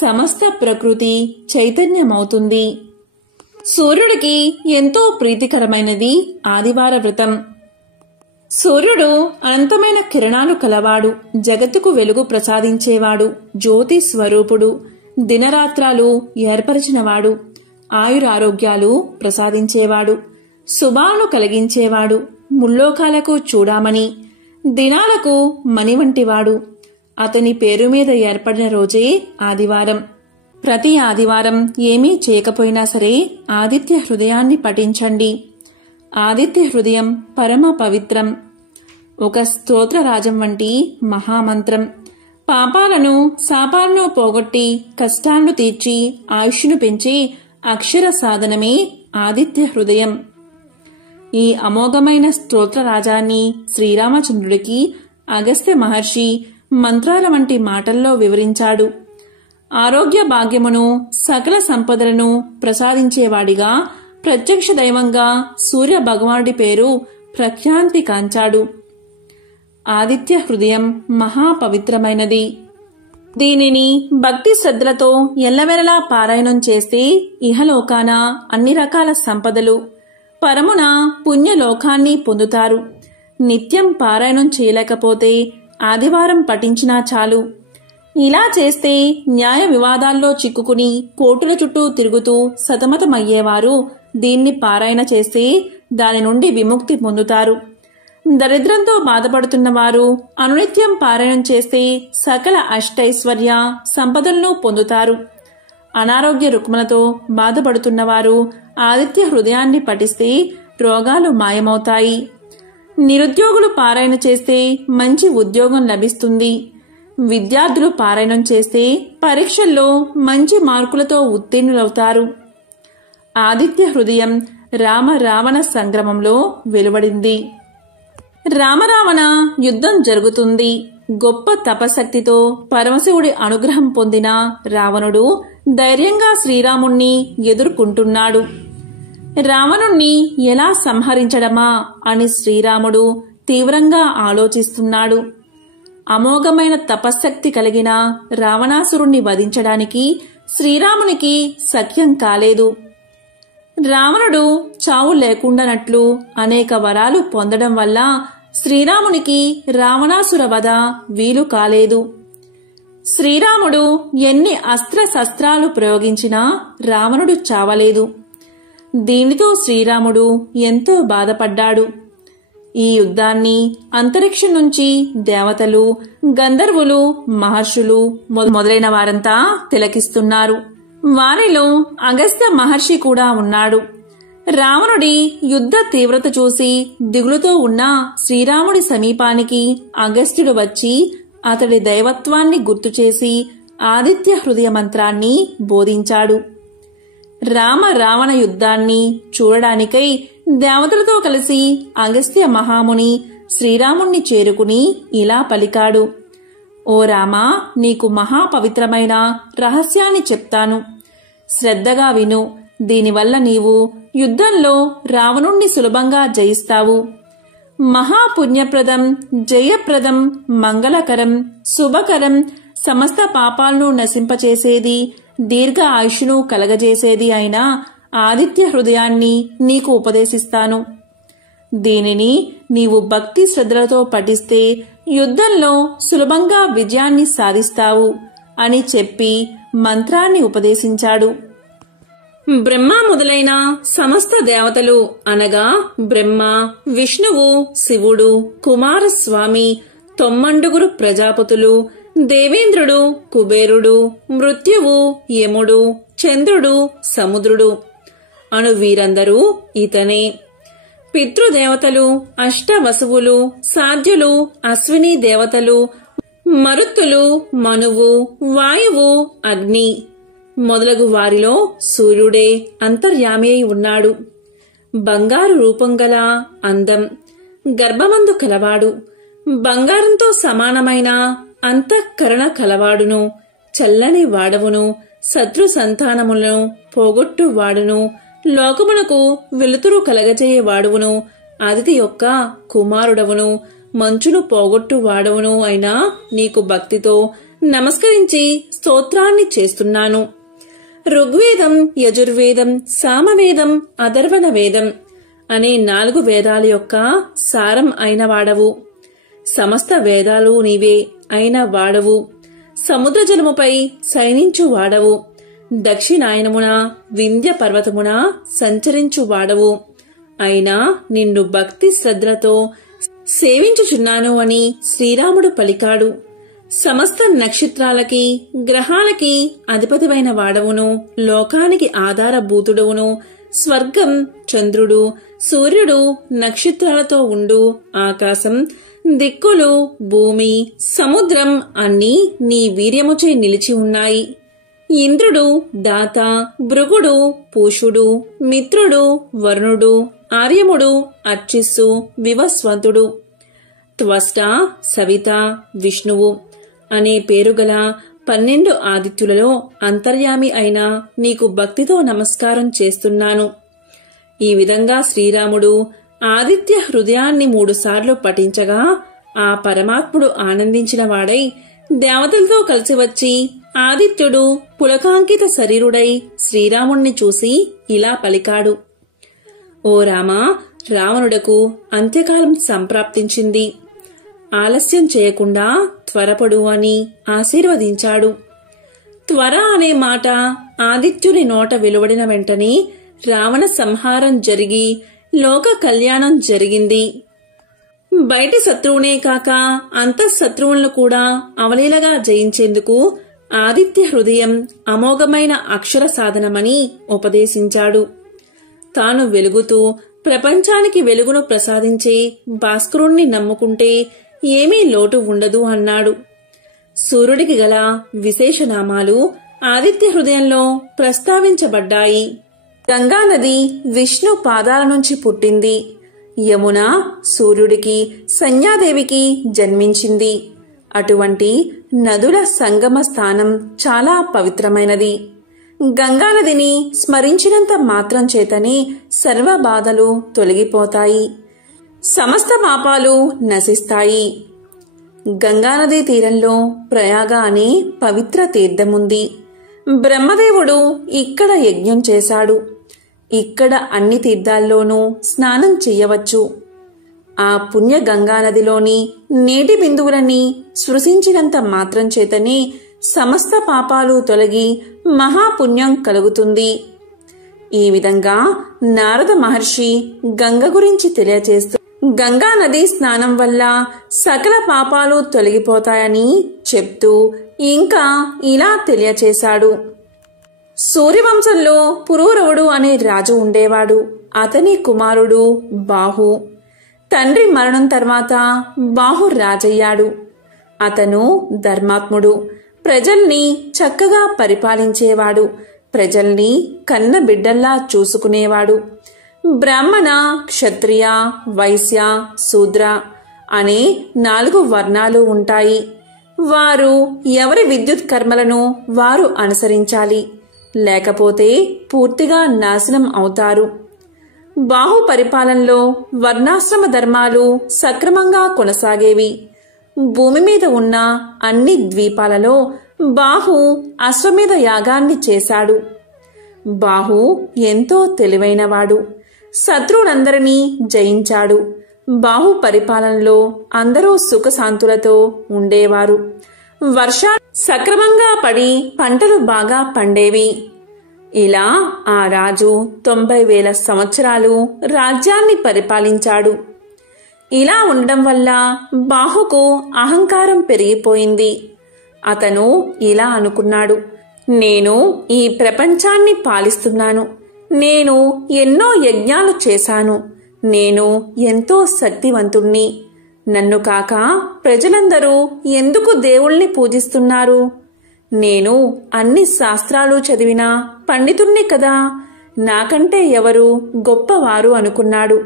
సమస్త ప్రకృతి చైతన్యమవుతుంది. సూర్యుడికి ఎంతో ప్రీతికరమైనది ఆదివార వ్రతం. సూర్యుడు అనంతమైన కిరణాలు కలవాడు, జగత్తుకు వెలుగు ప్రసాదించేవాడు, జ్యోతి స్వరూపుడు, దినరాత్రాలు ఏర్పరిచినవాడు, ఆయురారోగ్యాలు ప్రసాదించేవాడు, శుభాలను కలిగించేవాడు, ముల్లోకాలకు చూడామణి, దినాలకు మణి వంటివాడు. అతని పేరు మీద ఏర్పడిన రోజే ఆదివారం. ప్రతి ఆదివారం ఏమీ చేయకపోయినా సరే ఆదిత్య హృదయాన్ని పఠించండి. ఆదిత్య హృదయం పరమ పవిత్రం. ఒక స్తోత్రరాజం వంటి మహామంత్రం. పాపాలను శాపాలను పోగొట్టి కష్టాలను తీర్చి ఆయుష్ను పెంచి అక్షర సాధనమే ఆదిత్య హృదయం. ఈ అమోఘమైన స్తోత్రరాజాన్ని శ్రీరామచంద్రుడికి అగస్త్య మహర్షి మంత్రాల వంటి మాటల్లో వివరించాడు. ఆరోగ్య భాగ్యమును సకల సంపదలను ప్రసాదించేవాడిగా ప్రత్యక్ష దైవంగా సూర్య భగవానుడి పేరు ప్రఖ్యాతి కాంచాడు. ఆదిత్య హృదయం మహాపవిత్రమైనది. దీనిని భక్తి శ్రద్ధలతో ఎల్లవెల్లలా పారాయణం చేస్తే ఇహలోకాన అన్ని రకాల సంపదలు, పరమున పుణ్యలోకాన్ని పొందుతారు. నిత్యం పారాయణం చేయలేకపోతే ఆదివారం పఠించినా చాలు. ఇలా చేస్తే న్యాయ వివాదాల్లో చిక్కుకుని కోర్టుల చుట్టూ తిరుగుతూ సతమతమయ్యేవారు దీన్ని పారాయణ చేస్తే దాని నుండి విముక్తి పొందుతారు. దరిద్రంతో బాధపడుతున్నవారు అనునిత్యం పారాయణం చేస్తే సకల అష్టైశ్వర్య సంపదలను పొందుతారు. అనారోగ్య రుగ్మలతో బాధపడుతున్నవారు ఆదిత్య హృదయాన్ని పఠిస్తే రోగాలు మాయమవుతాయి. నిరుద్యోగులు పారాయణ చేస్తే మంచి ఉద్యోగం లభిస్తుంది. విద్యార్థులు పారాయణం చేస్తే పరీక్షల్లో మంచి మార్కులతో ఉత్తీర్ణులవుతారు. ఆదిత్య హృదయం రామ రావణ సంగ్రామంలో వెలువడింది. రామరావణ యుద్ధం జరుగుతుంది. గొప్ప తపశక్తితో పరమశివుడి అనుగ్రహం పొందిన రావణుడు ధైర్యంగా శ్రీరాముణ్ణి ఎదుర్కొంటున్నాడు. రావణుణ్ణి ఎలా సంహరించడమా అని శ్రీరాముడు తీవ్రంగా ఆలోచిస్తున్నాడు. అమోఘమైన తపశ్శక్తి కలిగిన రావణాసురుణ్ణి వధించడానికి శ్రీరామునికి సఖ్యం కాలేదు. రావణుడు చావు లేకుండానట్లు అనేక వరాలు పొందడం వల్ల శ్రీరామునికి రావణాసుర వధ వీలు కాలేదు. శ్రీరాముడు ఎన్ని అస్త్రశస్త్రాలు ప్రయోగించినా రావణుడు చావలేదు. దీనితో శ్రీరాముడు ఎంతో బాధపడ్డాడు. ఈ యుద్ధాన్ని అంతరిక్షం నుంచి దేవతలు, గంధర్వులు, మహర్షులు మొదలైన వారంతా తిలకిస్తున్నారు. వారిలో అగస్త్య మహర్షి కూడా ఉన్నాడు. రావణుడి యుద్ధ తీవ్రత చూసి దిగులుతో ఉన్న శ్రీరాముడి సమీపానికి అగస్త్యుడు వచ్చి అతడి దైవత్వాన్ని గుర్తుచేసి ఆదిత్య హృదయ మంత్రాన్ని బోధించాడు. రామ రావణ యుద్ధాన్ని చూడడానికై దేవతలతో కలిసి అగస్త్య మహాముని శ్రీరాముణ్ణి చేరుకుని ఇలా పలికాడు. ఓ రామా, నీకు మహాపవిత్రమైన రహస్యాన్ని చెప్తాను. శ్రద్ధగా విను. దీనివల్ల నీవు యుద్ధంలో రావణుణ్ణి సులభంగా జయిస్తావు. మహాపుణ్యప్రదం, జయప్రదం, మంగళకరం, శుభకరం, సమస్త పాపాలను నశింపచేసేది, దీర్ఘ ఆయుష్ను కలగజేసేది అయిన ఆదిత్య హృదయాన్ని నీకు ఉపదేశిస్తాను. దీనిని నీవు భక్తి శ్రద్ధలతో పఠిస్తే యుద్ధంలో సులభంగా విజయాన్ని సాధిస్తావు అని చెప్పి మంత్రాన్ని ఉపదేశించాడు. బ్రహ్మ మొదలైన సమస్త దేవతలు అనగా బ్రహ్మ, విష్ణువు, శివుడు, కుమారస్వామి, 9 ప్రజాపతులు, దేవేంద్రుడు, కుబేరుడు, మృత్యువు, యముడు, చంద్రుడు, సముద్రుడు అను వీరందరూ ఇతనే. పితృదేవతలు, అష్టవసువులు, సాధ్యులు, అశ్విని దేవతలు, మరుత్తులు, మనువు, వాయువు, అగ్ని మొదలగు వారిలో సూర్యుడే అంతర్యామి అయి ఉన్నాడు. బంగారు రూపం గల అందం, గర్భమందు కలవాడు, బంగారంతో సమానమైన అంతఃకరణ కలవాడును, చల్లని వాడవును, శత్రు సంతానములను పోగొట్టు వాడును, లోకమునకు వెలుతురు కలగజేయవాడువును, అదితి యొక్క కుమారుడవును, మంచును పోగొట్టు వాడవును అయినా నీకు భక్తితో నమస్కరించి స్తోత్రాన్ని చేస్తున్నాను. ఋగ్వేదం, యజుర్వేదం, సామవేదం, అథర్వణ వేదం అనే 4 వేదాల యొక్క సారం అయిన వాడవు. సమస్త వేదాలు నీవే అయిన వాడవు. సముద్ర జలముపై శయనించు వాడవు. దక్షిణాయనమున వింధ్య పర్వతమున సంచరించు వాడవు. అయినా నిన్ను భక్తి శ్రద్ధలతో సేవించుచున్నాను అని శ్రీరాముడు పలికాడు. సమస్త నక్షత్రాలకి, గ్రహాలకి అధిపతివైన వాడవును, లోకానికి ఆధారభూతుడవును, స్వర్గం, చంద్రుడు, సూర్యుడు, నక్షత్రాలతో ఉండు ఆకాశం, దిక్కులు, భూమి, సముద్రం అన్నీ నీ వీర్యముచే నిలిచి ఉన్నాయి. ఇంద్రుడు, దాత, భృగుడు, పూషుడు, మిత్రుడు, వరుణుడు, ఆర్యముడు, అర్చిస్సు, వివస్వంతుడు, త్వష్ట, సవిత, విష్ణువు అనే పేరుగల 12 ఆదిత్యులలో అంతర్యామి అయిన నీకు భక్తితో నమస్కారం చేస్తున్నాను. ఈ విధంగా శ్రీరాముడు ఆదిత్య హృదయాన్ని 3 సార్లు పఠించగా ఆ పరమాత్ముడు ఆనందించిన వాడై దేవతలతో కలిసి వచ్చి ఆదిత్యుడు పులకాంకిత శరీరుడై శ్రీరాముణ్ణి చూసి ఇలా పలికాడు. ఓ రామా, రావణుడకు అంత్యకాలం సంప్రాప్తించింది. ఆలస్యం చేయకుండా త్వరపడు అని ఆశీర్వదించాడు. త్వర అనే మాట ఆదిత్యుని నోట వెలువడిన వెంటనే రావణ సంహారం జరిగి లోక కళ్యాణం జరిగింది. బయటి శత్రువునే కాక అంతఃశత్రువులను కూడా అవలీలగా జయించేందుకు ఆదిత్య హృదయం అమోఘమైన అక్షర సాధనమని ఉపదేశించాడు. తాను వెలుగుతూ ప్రపంచానికి వెలుగును ప్రసాదించే భాస్కరుణ్ణి నమ్ముకుంటే ఏమీ లోటు ఉండదు అన్నాడు. సూర్యుడికి గల విశేషనామాలు ఆదిత్య హృదయంలో ప్రస్తావించబడ్డాయి. గంగానది విష్ణు పాదాల నుంచి పుట్టింది. యమున సూర్యుడికి, సంధ్యాదేవికి జన్మించింది. అటువంటి నదుల సంగమ స్థానం చాలా పవిత్రమైనది. గంగానదిని స్మరించినంత మాత్రం చేతనే సర్వ బాధలు తొలగిపోతాయి, సమస్త పాపాలు నశిస్తాయి. గంగానదీ తీరంలో ప్రయాగ అనే పవిత్ర తీర్థముంది. బ్రహ్మదేవుడు ఇక్కడ యజ్ఞం చేశాడు. ఇక్కడ అన్ని తీర్థాల్లోనూ స్నానం చెయ్యవచ్చు. ఆ పుణ్య గంగానదిలోని నీటి బిందువులని స్పృశించినంత మాత్రం చేతనే సమస్త పాపాలు తొలగి మహాపుణ్యం కలుగుతుంది. ఈ విధంగా నారద మహర్షి గంగ గురించి తెలియచేస్తూ, గంగా నది స్నానం వల్ల సకల పాపాలు తొలగిపోతాయని చెప్తూ ఇంకా ఇలా తెలియచేశాడు. సూర్యవంశంలో పురూరవుడు అనే రాజు ఉండేవాడు. అతని కుమారుడు బాహు. తండ్రి మరణం తర్వాత బాహు రాజయ్యాడు. అతను ధర్మాత్ముడు. ప్రజల్ని చక్కగా పరిపాలించేవాడు. ప్రజల్ని కన్న బిడ్డల్లా చూసుకునేవాడు. బ్రాహ్మణ, క్షత్రియ, వైశ్య, శూద్ర అనే 4 వర్ణాలు ఉంటాయి. వారు ఎవరి విద్యుత్ కర్మలను వారు అనుసరించాలి, లేకపోతే పూర్తిగా నాశనం అవుతారు. బాహు పరిపాలనలో వర్ణాశ్రమ ధర్మాలు సక్రమంగా కొనసాగేవి. భూమి మీద ఉన్న అన్ని ద్వీపాలలో బాహు అశ్వమేధ యాగాన్ని చేశాడు. బాహు ఎంతో తెలివైనవాడు. శత్రువులందరినీ జయించాడు. బాహు పరిపాలనలో అందరూ సుఖశాంతులతో ఉండేవారు. వర్షాలు సక్రమంగా పడి పంటలు బాగా పండేవి. ఇలా ఆ రాజు 90,000 సంవత్సరాలు రాజ్యాన్ని పరిపాలించాడు. ఇలా ఉండడం వల్ల బాహుకు అహంకారం పెరిగిపోయింది. అతను ఇలా అనుకున్నాడు, నేను ఈ ప్రపంచాన్ని పాలిస్తున్నాను. నేను ఎన్నో యజ్ఞాలు చేశాను. నేను ఎంతో శక్తివంతుణ్ణి. నన్ను కాక ప్రజలందరూ ఎందుకు దేవుణ్ణి పూజిస్తున్నారు? నేను అన్ని శాస్త్రాలు చదివిన పండితుణ్ణి కదా, నాకంటే ఎవరు గొప్పవారు అనుకున్నాడు.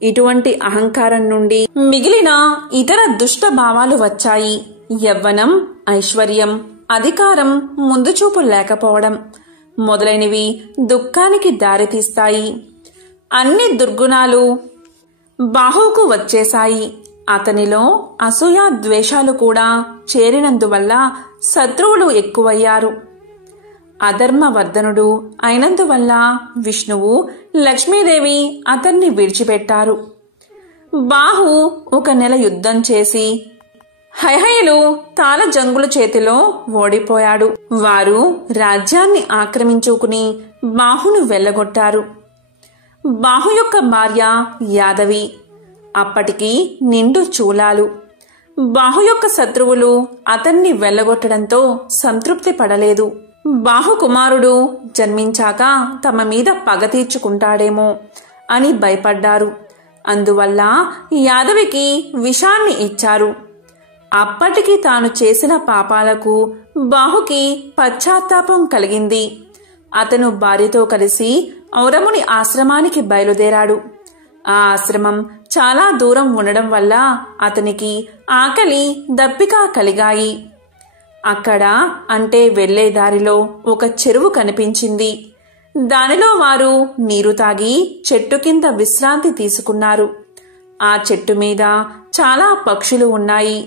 ఇటువంటి అహంకారం నుండి మిగిలిన ఇతర దుష్ట భావాలు వచ్చాయి. యవ్వనం, ఐశ్వర్యం, అధికారం, ముందుచూపు లేకపోవడం మొదలైనవి దుఃఖానికి దారితీస్తాయి. అన్ని దుర్గుణాలు బాహుకు వచ్చేశాయి. అతనిలో అసూయ, ద్వేషాలు కూడా చేరినందువల్ల శత్రువులు ఎక్కువయ్యారు. అధర్మవర్ధనుడు అయినందువల్ల విష్ణువు, లక్ష్మీదేవి అతన్ని విడిచిపెట్టారు. బాహు 1 నెల యుద్ధం చేసి హైహయులు తాళజంగుల చేతిలో ఓడిపోయాడు. వారు రాజ్యాన్ని ఆక్రమించుకుని బాహును వెళ్లగొట్టారు. బాహు యొక్క భార్య యాదవి. అప్పటికి నిండు చూలాలు. బాహు యొక్క శత్రువులు అతన్ని వెళ్లగొట్టడంతో సంతృప్తి పడలేదు. బాహు కుమారుడు జన్మించాక తమ మీద పగ తీర్చుకుంటాడేమో అని భయపడ్డారు. అందువల్ల యాదవికి విషాన్ని ఇచ్చారు. అప్పటికి తాను చేసిన పాపాలకు బాహుకి పశ్చాత్తాపం కలిగింది. అతను భార్యతో కలిసి ఔరముని ఆశ్రమానికి బయలుదేరాడు. ఆ ఆశ్రమం చాలా దూరం ఉండడం వల్ల అతనికి ఆకలి, దప్పిక కలిగాయి. అక్కడ అంటే వెళ్లే దారిలో ఒక చెరువు కనిపించింది. దానిలో వారు నీరు తాగి చెట్టు కింద విశ్రాంతి తీసుకున్నారు. ఆ చెట్టు మీద చాలా పక్షులు ఉన్నాయి.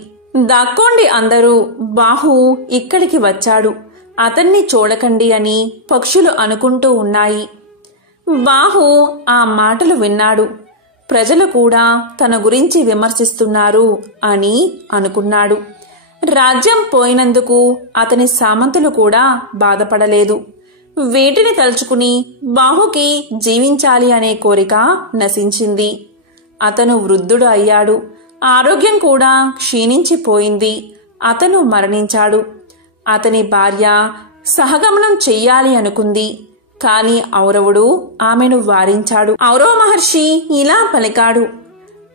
దాక్కోండి అందరూ, బాహు ఇక్కడికి వచ్చాడు, అతన్ని చూడకండి అని పక్షులు అనుకుంటూ ఉన్నాయి. బాహు ఆ మాటలు విన్నాడు. ప్రజలు కూడా తన గురించి విమర్శిస్తున్నారు అని అనుకున్నాడు. రాజ్యం పోయినందుకు అతని సామంతులు కూడా బాధపడలేదు. వీటిని తలుచుకుని బాహుకి జీవించాలి అనే కోరిక నశించింది. అతను వృద్ధుడు అయ్యాడు. ఆరోగ్యం కూడా క్షీణించిపోయింది. అతను మరణించాడు. అతని భార్య సహగమనం చెయ్యాలి అనుకుంది. కాని ఔరవుడు ఆమెను వారించాడు. ఔరవ మహర్షి ఇలా పలికాడు,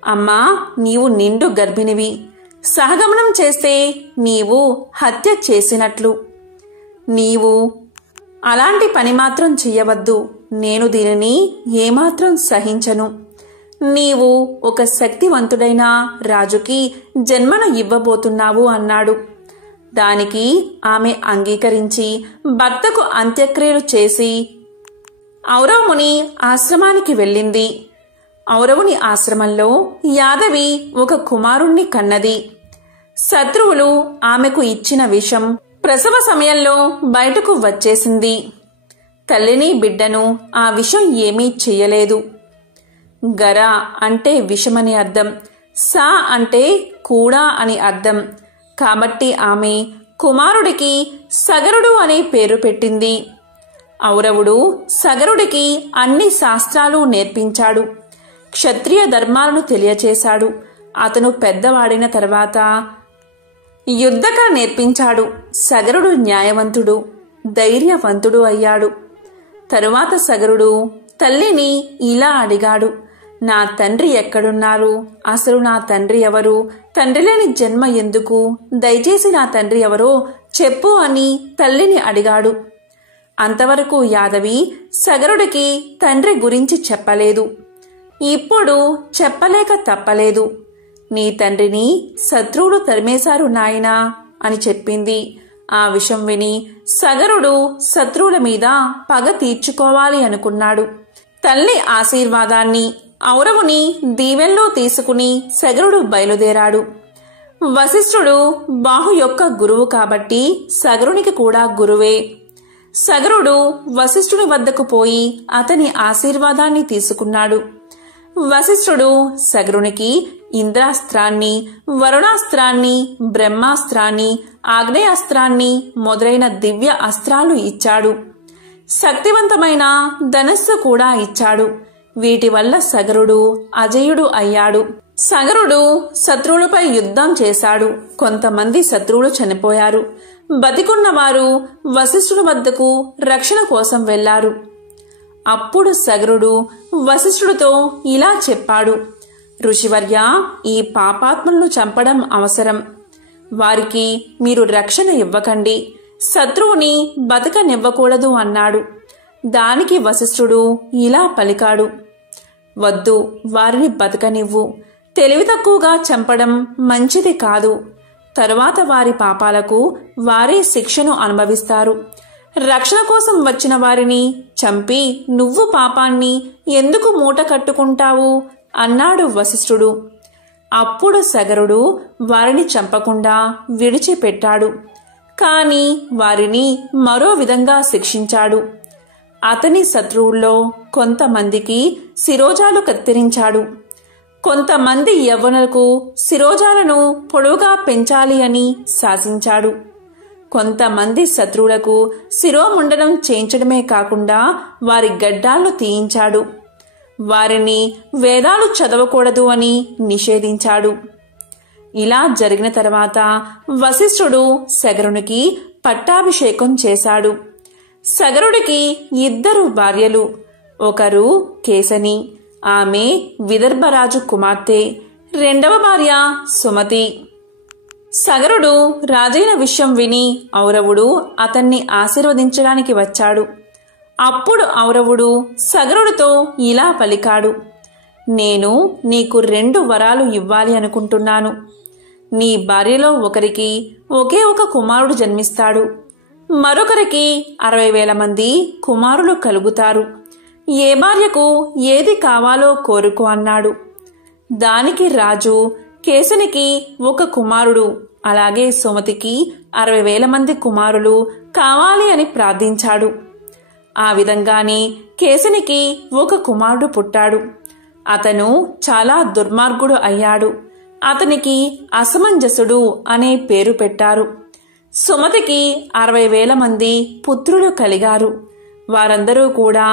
అమ్మా, నీవు నిండు గర్భిణివి. సహగమనం చేస్తే నీవు హత్య చేసినట్లు. నీవు అలాంటి పని మాత్రం చెయ్యవద్దు. నేను దీనిని ఏమాత్రం సహించను. నీవు ఒక శక్తివంతుడైన రాజుకి జన్మను ఇవ్వబోతున్నావు అన్నాడు. దానికి ఆమె అంగీకరించి భర్తకు అంత్యక్రియలు చేసి ఔరవముని ఆశ్రమానికి వెళ్ళింది. ఔరవుని ఆశ్రమంలో యాదవి ఒక కుమారుణ్ణి కన్నది. శత్రువులు ఆమెకు ఇచ్చిన విషం ప్రసవ సమయంలో బయటకు వచ్చేసింది. తల్లిని బిడ్డను ఆ విషం ఏమీ చెయ్యలేదు. గర అంటే విషమని అర్థం, సా అంటే కూడా అని అర్థం. కాబట్టి ఆమె కుమారుడికి సగరుడు అనే పేరు పెట్టింది. ఔరవుడు సగరుడికి అన్ని శాస్త్రాలు నేర్పించాడు. క్షత్రియ ధర్మాలను తెలియచేశాడు. అతను పెద్దవాడిన తర్వాత యుద్ధకళ నేర్పించాడు. సగరుడు న్యాయవంతుడు, ధైర్యవంతుడు అయ్యాడు. తరువాత సగరుడు తల్లిని ఇలా అడిగాడు, నా తండ్రి ఎక్కడున్నారు? అసలు నా తండ్రి ఎవరు? తండ్రి లేని జన్మ ఎందుకు? దయచేసి నా తండ్రి ఎవరో చెప్పు అని తల్లిని అడిగాడు. అంతవరకు యాదవి సగరుడికి తండ్రి గురించి చెప్పలేదు. ఇప్పుడు చెప్పలేక తప్పలేదు. నీ తండ్రిని శత్రువులు తరిమేశారు నాయనా అని చెప్పింది. ఆ విషయం విని సగరుడు శత్రువుల మీద పగ తీర్చుకోవాలి అనుకున్నాడు. తల్లి ఆశీర్వాదాన్ని, ఔరవుని దీవెల్లో తీసుకుని సగరుడు బయలుదేరాడు. వశిష్ఠుడు బాహు యొక్క గురువు కాబట్టి సగరునికి కూడా గురువే. సగరుడు వశిష్ఠుని వద్దకు పోయి అతని ఆశీర్వాదాన్ని తీసుకున్నాడు. వశిష్ఠుడు సగరునికి ఇంద్రాస్త్రాన్ని, వరుణాస్త్రాన్ని, బ్రహ్మాస్త్రాన్ని, ఆగ్నేయాస్త్రాన్ని మొదలైన దివ్య అస్త్రాలు ఇచ్చాడు. శక్తివంతమైన ధనస్సు కూడా ఇచ్చాడు. వీటి వల్ల సగరుడు అజయుడు అయ్యాడు. సగరుడు శత్రువులపై యుద్ధం చేశాడు. కొంతమంది శత్రువులు చనిపోయారు. బతికున్నవారు వశిష్ఠుని వద్దకు రక్షణ కోసం వెళ్లారు. అప్పుడు సగరుడు వశిష్ఠుడితో ఇలా చెప్పాడు, ఋషివర్య, ఈ పాపాత్ములను చంపడం అవసరం. వారికి మీరు రక్షణ ఇవ్వకండి, శత్రువుని బతకనివ్వకూడదు అన్నాడు. దానికి వశిష్ఠుడు ఇలా పలికాడు, వద్దు, వారిని బతకనివ్వు. తెలివి తక్కువగా చంపడం మంచిది కాదు. తరువాత వారి పాపాలకు వారే శిక్షను అనుభవిస్తారు. రక్షణ కోసం వచ్చిన వారిని చంపి నువ్వు పాపాన్ని ఎందుకు మూట కట్టుకుంటావు అన్నాడు వశిష్ఠుడు. అప్పుడు సగరుడు వారిని చంపకుండా విడిచిపెట్టాడు. కాని వారిని మరో విధంగా శిక్షించాడు. అతని శత్రువుల్లో కొంతమందికి శిరోజాలు కత్తిరించాడు. కొంతమంది యవ్వనులకు శిరోజాలను పొడవుగా పెంచాలి అని శాసించాడు. కొంతమంది శత్రువులకు శిరోముండనం చేయించడమే కాకుండా వారి గడ్డాలను తీయించాడు. వారిని వేదాలు చదవకూడదు అని నిషేధించాడు. ఇలా జరిగిన తర్వాత వశిష్ఠుడు సగరునికి పట్టాభిషేకం చేశాడు. సగరుడికి 2 భార్యలు. ఒకరు కేసని, ఆమె విదర్భరాజు కుమార్తె. 2వ భార్య సుమతి. సగరుడు రాజైన విషయం విని ఔరవుడు అతన్ని ఆశీర్వదించడానికి వచ్చాడు. అప్పుడు ఔరవుడు సగరుడితో ఇలా పలికాడు, నేను నీకు 2 వరాలు ఇవ్వాలి అనుకుంటున్నాను. నీ భార్యలో ఒకరికి ఒకే ఒక కుమారుడు జన్మిస్తాడు. మరొకరికి 60,000 మంది కుమారులు కలుగుతారు. ఏ భార్యకు ఏది కావాలో కోరుకో అన్నాడు. దానికి రాజు కేసనికి ఒక కుమారుడు, అలాగే సుమతికి 60,000 మంది కుమారులు కావాలి అని ప్రార్థించాడు. ఆ విధంగానే కేసనికి ఒక కుమారుడు పుట్టాడు. అతను చాలా దుర్మార్గుడు అయ్యాడు. అతనికి అసమంజసుడు అనే పేరు పెట్టారు. సుమతికి 60,000 మంది పుత్రులు కలిగారు. వారందరూ కూడా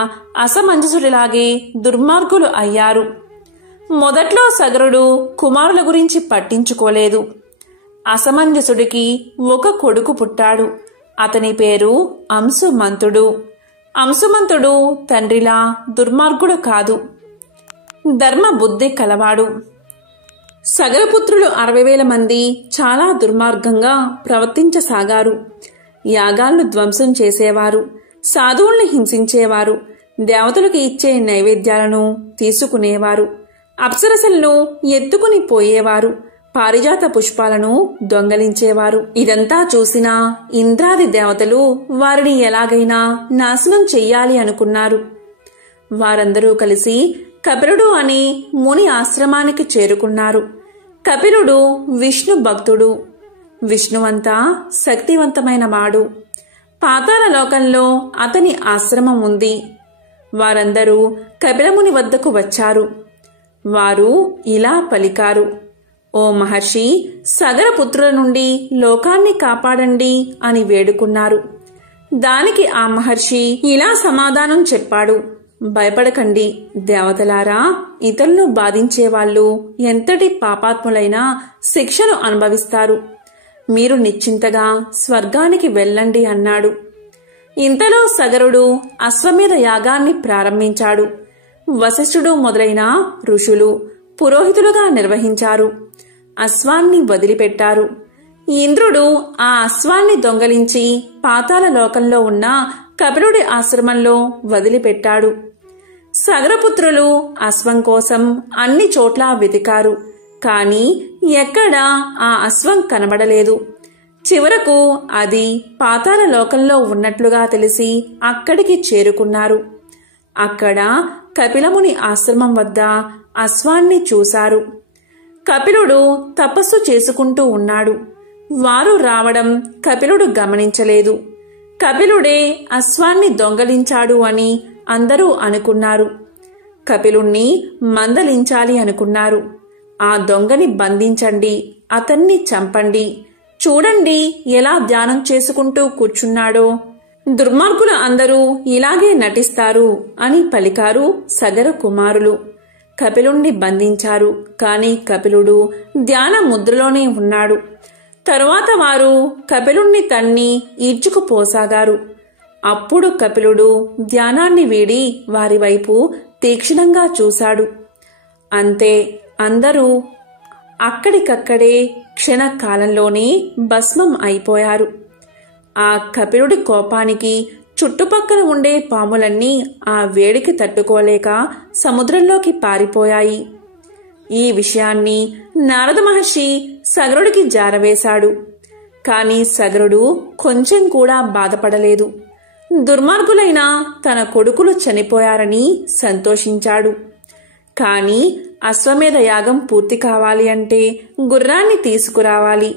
అసమంజసుడిలాగే దుర్మార్గులు అయ్యారు. మొదట్లో సగరుడు కుమారుల గురించి పట్టించుకోలేదు. అసమంజసుడికి ఒక కొడుకు పుట్టాడు. అతని పేరు అంశుమంతుడు. అంశుమంతుడు తండ్రిలా దుర్మార్గుడు కాదు, ధర్మబుద్ధి కలవాడు. సగరపుత్రులు 60,000 మంది చాలా దుర్మార్గంగా ప్రవర్తించసాగారు. యాగాలను ధ్వంసం చేసేవారు, సాధువుల్ని హింసించేవారు, దేవతలకు ఇచ్చే నైవేద్యాలను తీసుకునేవారు, అప్సరసలను ఎత్తుకుని పోయేవారు, పారిజాత పుష్పాలను దొంగలించేవారు. ఇదంతా చూసిన ఇంద్రాది దేవతలు వారిని ఎలాగైనా నాశనం చెయ్యాలి అనుకున్నారు. వారందరూ కలిసి కపిలుడు అనే ముని ఆశ్రమానికి చేరుకున్నారు. కపిలుడు విష్ణు భక్తుడు. విష్ణువంతా శక్తివంతమైన వాడు. పాతాళ లోకంలో అతని ఆశ్రమం ఉంది. వారందరూ కపిలముని వద్దకు వచ్చారు. వారు ఇలా పలికారు, ఓ మహర్షి, సగరపుత్రుల నుండి లోకాన్ని కాపాడండి అని వేడుకున్నారు. దానికి ఆ మహర్షి ఇలా సమాధానం చెప్పాడు, భయపడకండి దేవతలారా, ఇతరులను బాధించేవాళ్ళు ఎంతటి పాపాత్ములైనా శిక్షను అనుభవిస్తారు. మీరు నిశ్చింతగా స్వర్గానికి వెళ్ళండి అన్నాడు. ఇంతలో సగరుడు అశ్వమేధ యాగాన్ని ప్రారంభించాడు. వశిష్ఠుడు మొదలైన ఋషులు పురోహితులుగా నిర్వహించారు. అశ్వాన్ని వదిలిపెట్టారు. ఇంద్రుడు ఆ అశ్వాన్ని దొంగలించి పాతాళ లోకంలో ఉన్న కపిలుడి ఆశ్రమంలో వదిలిపెట్టాడు. సగరపుత్రులు అశ్వం కోసం అన్ని చోట్ల వెతికారు. కాని ఎక్కడా ఆ అశ్వం కనబడలేదు. చివరకు అది పాతాళ లోకంలో ఉన్నట్లుగా తెలిసి అక్కడికి చేరుకున్నారు. అక్కడ కపిలముని ఆశ్రమం వద్ద అశ్వాన్ని చూశారు. కపిలుడు తపస్సు చేసుకుంటూ ఉన్నాడు. వారు రావడం కపిలుడు గమనించలేదు. కపిలుడే అశ్వాన్ని దొంగలించాడు అని అందరూ అనుకున్నారు. కపిలుణ్ణి మందలించాలి అనుకున్నారు. ఆ దొంగని బంధించండి, అతన్ని చంపండి, చూడండి ఎలా ధ్యానం చేసుకుంటూ కూర్చున్నాడో. దుర్మార్గుల అందరూ ఇలాగే నటిస్తారు అని పలికారు సగర కుమారులు. కపిలుణ్ణి బంధించారు. కాని కపిలుడు ధ్యాన ముద్రలోనే ఉన్నాడు. తరువాత వారు కపిలుణ్ణి తన్ని ఈడ్చుకుపోసాగారు. అప్పుడు కపిలుడు ధ్యానాన్ని వీడి వారి వైపు తీక్షణంగా చూశాడు. అంతే, అందరూ అక్కడికక్కడే క్షణకాలంలోనే భస్మం అయిపోయారు. ఆ కపిలుడి కోపానికి చుట్టుపక్కల ఉండే పాములన్నీ ఆ వేడికి తట్టుకోలేక సముద్రంలోకి పారిపోయాయి. ఈ విషయాన్ని నారద మహర్షి సగరుడికి జారవేశాడు. కాని సగరుడు కొంచెం కూడా బాధపడలేదు. దుర్మార్గులైన తన కొడుకులు చనిపోయారని సంతోషించాడు. కాని అశ్వమేధ యాగం పూర్తి కావాలి అంటే గుర్రాన్ని తీసుకురావాలి.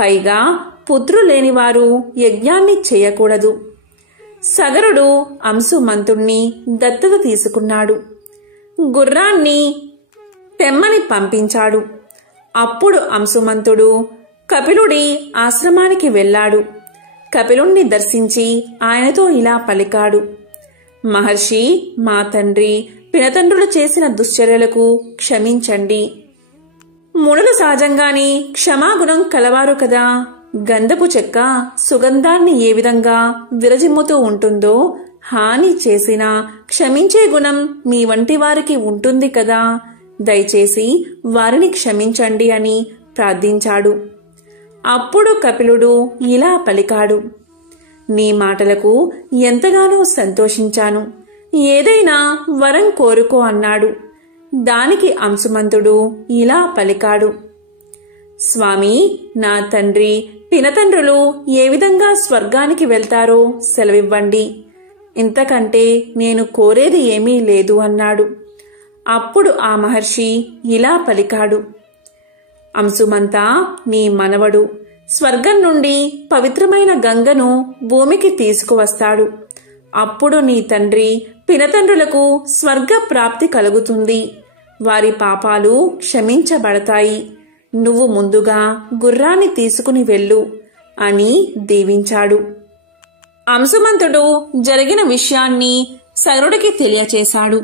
పైగా పుత్రులేనివారు యజ్ఞాన్ని చేయకూడదు. సగరుడు అంశుమంతుణ్ణి దత్తత తీసుకున్నాడు. గుర్రాన్ని తెమ్మని పంపించాడు. అప్పుడు అంశుమంతుడు కపిలుడి ఆశ్రమానికి వెళ్ళాడు. కపిలుణ్ణి దర్శించి ఆయనతో ఇలా పలికాడు. మహర్షి, మా తండ్రి పినతండ్రులు చేసిన దుశ్చర్యలకు క్షమించండి. మునులు సహజంగానే క్షమాగుణం కలవారు కదా. గంధపు చెక్క సుగంధాన్ని ఏ విధంగా విరజిమ్ముతూ ఉంటుందో, హాని చేసినా క్షమించే గుణం మీ వంటి వారికి ఉంటుంది కదా. దయచేసి వారిని క్షమించండి అని ప్రార్థించాడు. అప్పుడు కపిలుడు ఇలా పలికాడు. నీ మాటలకు ఎంతగానో సంతోషించాను. ఏదైనా వరం కోరుకో అన్నాడు. దానికి అంశుమంతుడు ఇలా పలికాడు. స్వామి, నా తండ్రి పినతండ్రులు ఏ విధంగా స్వర్గానికి వెళ్తారో సెలవివ్వండి. ఇంతకంటే నేను కోరేది ఏమీ లేదు అన్నాడు. అప్పుడు ఆ మహర్షి ఇలా పలికాడు. అంశుమంత, నీ మనవడు స్వర్గం నుండి పవిత్రమైన గంగను భూమికి తీసుకువస్తాడు. అప్పుడు నీ తండ్రి పినతండ్రులకు స్వర్గ ప్రాప్తి కలుగుతుంది. వారి పాపాలు క్షమించబడతాయి. నువ్వు ముందుగా గుర్రాన్ని తీసుకుని వెళ్ళు అని దీవించాడు. అంశుమంతుడు జరిగిన విషయాన్ని సగరుడికి తెలియచేశాడు.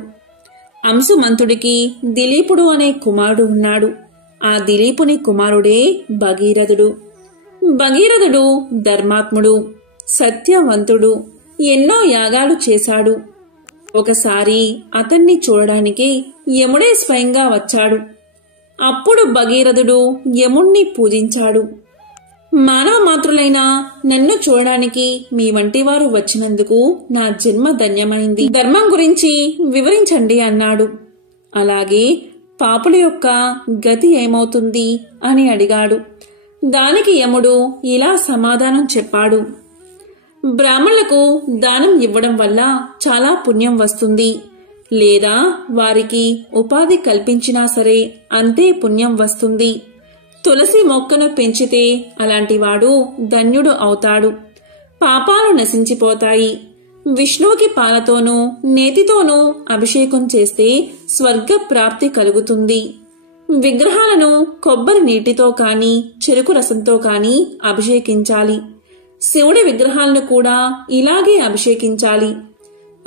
అంశుమంతుడికి దిలీపుడు అనే కుమారుడు ఉన్నాడు. ఆ దిలీపుని కుమారుడే భగీరథుడు. భగీరథుడు ధర్మాత్ముడు, సత్యవంతుడు, ఎన్నో యాగాలు చేశాడు. ఒకసారి అతన్ని చూడడానికి యముడే స్వయంగా వచ్చాడు. అప్పుడు భగీరథుడు యముణ్ణి పూజించాడు. మానవ మాతృలైన నన్ను చూడడానికి మీ వంటి వారు వచ్చినందుకు నా జన్మ ధన్యమైంది. ధర్మం గురించి వివరించండి అన్నాడు. అలాగే పాపుల యొక్క గతి ఏమవుతుంది అని అడిగాడు. దానికి యముడు ఇలా సమాధానం చెప్పాడు. బ్రాహ్మణులకు దానం ఇవ్వడం వల్ల చాలా పుణ్యం వస్తుంది. లేదా వారికి ఉపాధి కల్పించినా సరే అంతే పుణ్యం వస్తుంది. తులసి మొక్కను పెంచితే అలాంటివాడు ధన్యుడు అవుతాడు. పాపాలు నశించిపోతాయి. విష్ణువుకి పాలతోనూ నేతితోనూ అభిషేకం చేస్తే స్వర్గ ప్రాప్తి కలుగుతుంది. విగ్రహాలను కొబ్బరి నీటితో కాని చెరుకు రసంతో కాని అభిషేకించాలి. శివుడి విగ్రహాలను కూడా ఇలాగే అభిషేకించాలి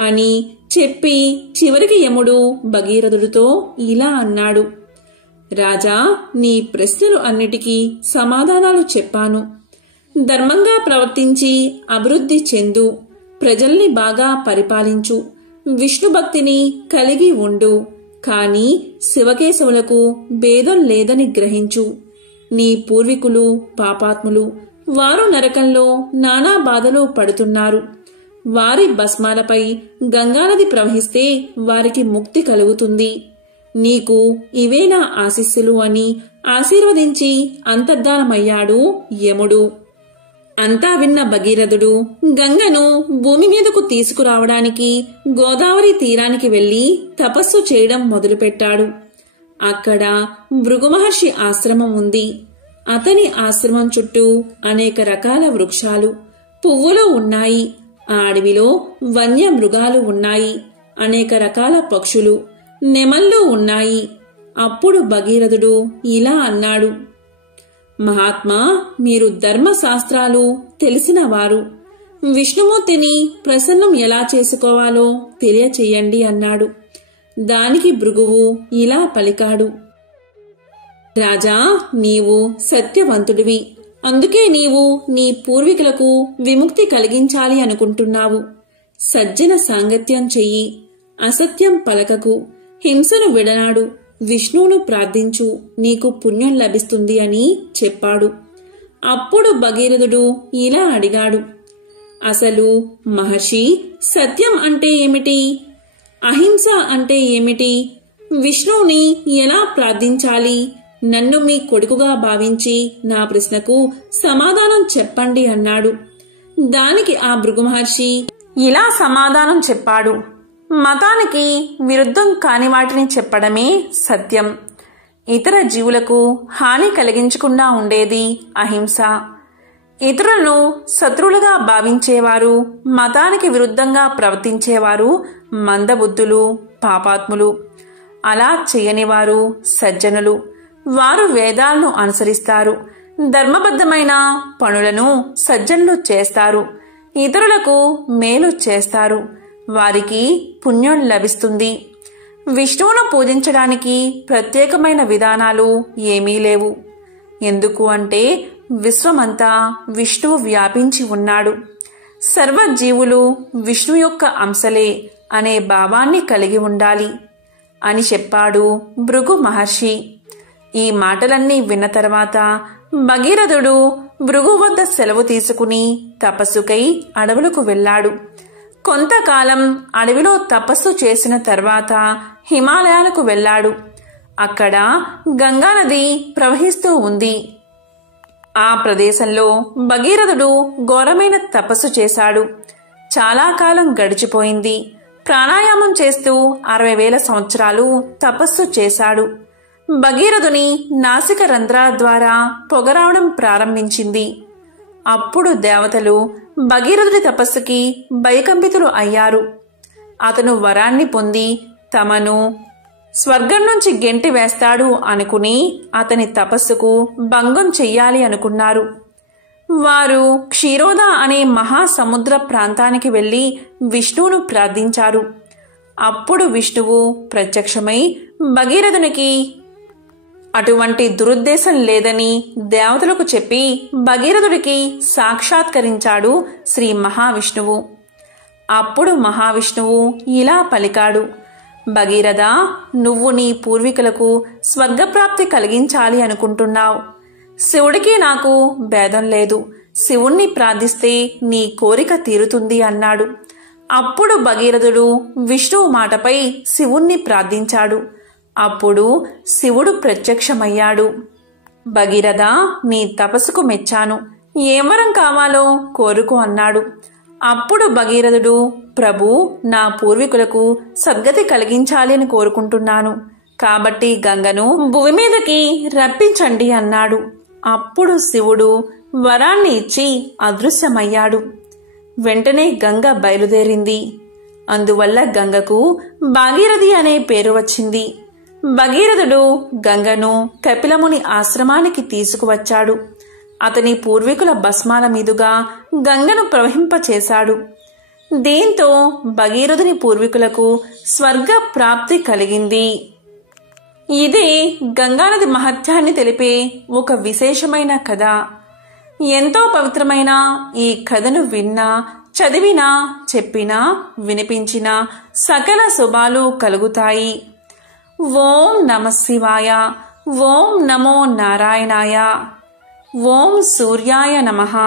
అని చెప్పి చివరికి యముడు భగీరథుడితో ఇలా అన్నాడు: రాజా, నీ ప్రశ్నలు అన్నిటికీ సమాధానాలు చెప్పాను. ధర్మంగా ప్రవర్తించి అభివృద్ధి చెందు, ప్రజల్ని బాగా పరిపాలించు, విష్ణు భక్తిని కలిగి ఉండు. కాని శివకేశవులకు భేదం లేదని గ్రహించు. నీ పూర్వీకులు పాపాత్ములు, వారు నరకంలో నానా బాధలు పడుతున్నారు. వారి భస్మాలపై గంగానది ప్రవహిస్తే వారికి ముక్తి కలుగుతుంది. నీకు ఇవే నా ఆశీస్సులు అని ఆశీర్వదించి అంతర్ధానమయ్యాడు యముడు. అంతా విన్న భగీరథుడు గంగను భూమి మీదకు తీసుకురావడానికి గోదావరి తీరానికి వెళ్లి తపస్సు చేయడం మొదలుపెట్టాడు. అక్కడ భృగు మహర్షి ఆశ్రమం ఉంది. అతని ఆశ్రమం చుట్టూ అనేక రకాల వృక్షాలు, పువ్వులు ఉన్నాయి. ఆ అడవిలో వన్య మృగాలు ఉన్నాయి. అనేక రకాల పక్షులు, నెమళ్ళు ఉన్నాయి. అప్పుడు భగీరథుడు ఇలా అన్నాడు: మహాత్మా, మీరు ధర్మశాస్త్రాలు తెలిసినవారు. విష్ణుమూర్తిని ప్రసన్నం ఎలా చేసుకోవాలో తెలియచేయండి అన్నాడు. దానికి భృగువు ఇలా పలికాడు: రాజా, నీవు సత్యవంతుడివి. అందుకే నీవు నీ పూర్వీకులకు విముక్తి కలిగించాలి అనుకుంటున్నావు. సజ్జన సాంగత్యం చెయ్యి, అసత్యం పలకకు, హింసను విడనాడు, విష్ణువును ప్రార్థించు, నీకు పుణ్యం లభిస్తుంది అని చెప్పాడు. అప్పుడు భగీరథుడు ఇలా అడిగాడు: అసలు మహర్షి, సత్యం అంటే ఏమిటి? అహింస అంటే ఏమిటి? విష్ణువుని ఎలా ప్రార్థించాలి? నన్ను మీ కొడుకుగా భావించి నా ప్రశ్నకు సమాధానం చెప్పండి అన్నాడు. దానికి ఆ భృగు మహర్షి ఇలా సమాధానం చెప్పాడు: మతానికి విరుద్ధం కాని వాటిని చెప్పడమే సత్యం. ఇతర జీవులకు హాని కలిగించకుండా ఉండేది అహింస. ఇతరులను శత్రువులుగా భావించేవారు, మతానికి విరుద్ధంగా ప్రవర్తించేవారు మందబుద్ధులు, పాపాత్ములు. అలా చేయనివారు సజ్జనులు. వారు వేదాలను అనుసరిస్తారు. ధర్మబద్ధమైన పనులను సజ్జనులు చేస్తారు. ఇతరులకు మేలు చేస్తారు. వారికి పుణ్యం లభిస్తుంది. విష్ణువును పూజించడానికి ప్రత్యేకమైన విధానాలు ఏమీ లేవు. ఎందుకు అంటే విశ్వమంతా విష్ణువు వ్యాపించి ఉన్నాడు. సర్వజీవులు విష్ణు యొక్క అంశలే అనే భావాన్ని కలిగి ఉండాలి అని చెప్పాడు భృగు మహర్షి. ఈ మాటలన్నీ విన్న తర్వాత భగీరథుడు భృగు వద్ద సెలవు తీసుకుని తపస్సుకై అడవులకు వెళ్ళాడు. కొంతకాలం అడవిలో తపస్సు చేసిన తర్వాత హిమాలయాలకు వెళ్ళాడు. అక్కడ గంగానది ప్రవహిస్తూ ఉంది. ఆ ప్రదేశంలో భగీరథుడు ఘోరమైన తపస్సు చేశాడు. చాలా కాలం గడిచిపోయింది. ప్రాణాయామం చేస్తూ 60,000 సంవత్సరాలు తపస్సు చేశాడు. భగీరథుని నాసిక రంధ్రాల ద్వారా పొగరావడం ప్రారంభించింది. అప్పుడు దేవతలు భగీరథుడి తపస్సుకి భయకంపితులు అయ్యారు. అతను వరాన్ని పొంది తమను స్వర్గం నుంచి గెంటి వేస్తాడు అనుకుని అతని తపస్సుకు భంగం చెయ్యాలి అనుకున్నారు. వారు క్షీరోద అనే మహాసముద్ర ప్రాంతానికి వెళ్లి విష్ణువును ప్రార్థించారు. అప్పుడు విష్ణువు ప్రత్యక్షమై భగీరథునికి అటువంటి దురుద్దేశం లేదని దేవతలకు చెప్పి భగీరథుడికి సాక్షాత్కరించాడు శ్రీ మహావిష్ణువు. అప్పుడు మహావిష్ణువు ఇలా పలికాడు: భగీరథ, నువ్వు నీ పూర్వీకులకు స్వర్గప్రాప్తి కలిగించాలి అనుకుంటున్నావు. శివుడికి నాకు భేదం లేదు. శివుణ్ణి ప్రార్థిస్తే నీ కోరిక తీరుతుంది అన్నాడు. అప్పుడు భగీరథుడు విష్ణువు మాటపై శివుణ్ణి ప్రార్థించాడు. అప్పుడు శివుడు ప్రత్యక్షమయ్యాడు. భగీరథ, నీ తపస్సుకు మెచ్చాను. ఏం వరం కావాలో కోరుకో అన్నాడు. అప్పుడు భగీరథుడు, ప్రభు, నా పూర్వీకులకు సద్గతి కలిగించాలి అని కోరుకుంటున్నాను. కాబట్టి గంగను భూమి మీదకి రప్పించండి అన్నాడు. అప్పుడు శివుడు వరాన్ని ఇచ్చి అదృశ్యమయ్యాడు. వెంటనే గంగ బయలుదేరింది. అందువల్ల గంగకు భాగీరథి అనే పేరు వచ్చింది. భగీరథుడు గంగను కపిలముని ఆశ్రమానికి తీసుకువచ్చాడు. అతని పూర్వీకుల భస్మాల మీదుగా గంగను ప్రవహింపచేశాడు. దీంతో భగీరథుని పూర్వీకులకు స్వర్గ ప్రాప్తి కలిగింది. ఇదే గంగానది మహత్యాన్ని తెలిపే ఒక విశేషమైన కథ. ఎంతో పవిత్రమైన ఈ కథను విన్నా, చదివినా, చెప్పినా, వినిపించినా సకల శుభాలు కలుగుతాయి. ఓం నమః శివాయ. ఓం నమో నారాయణాయ. ఓం సూర్యాయ నమః.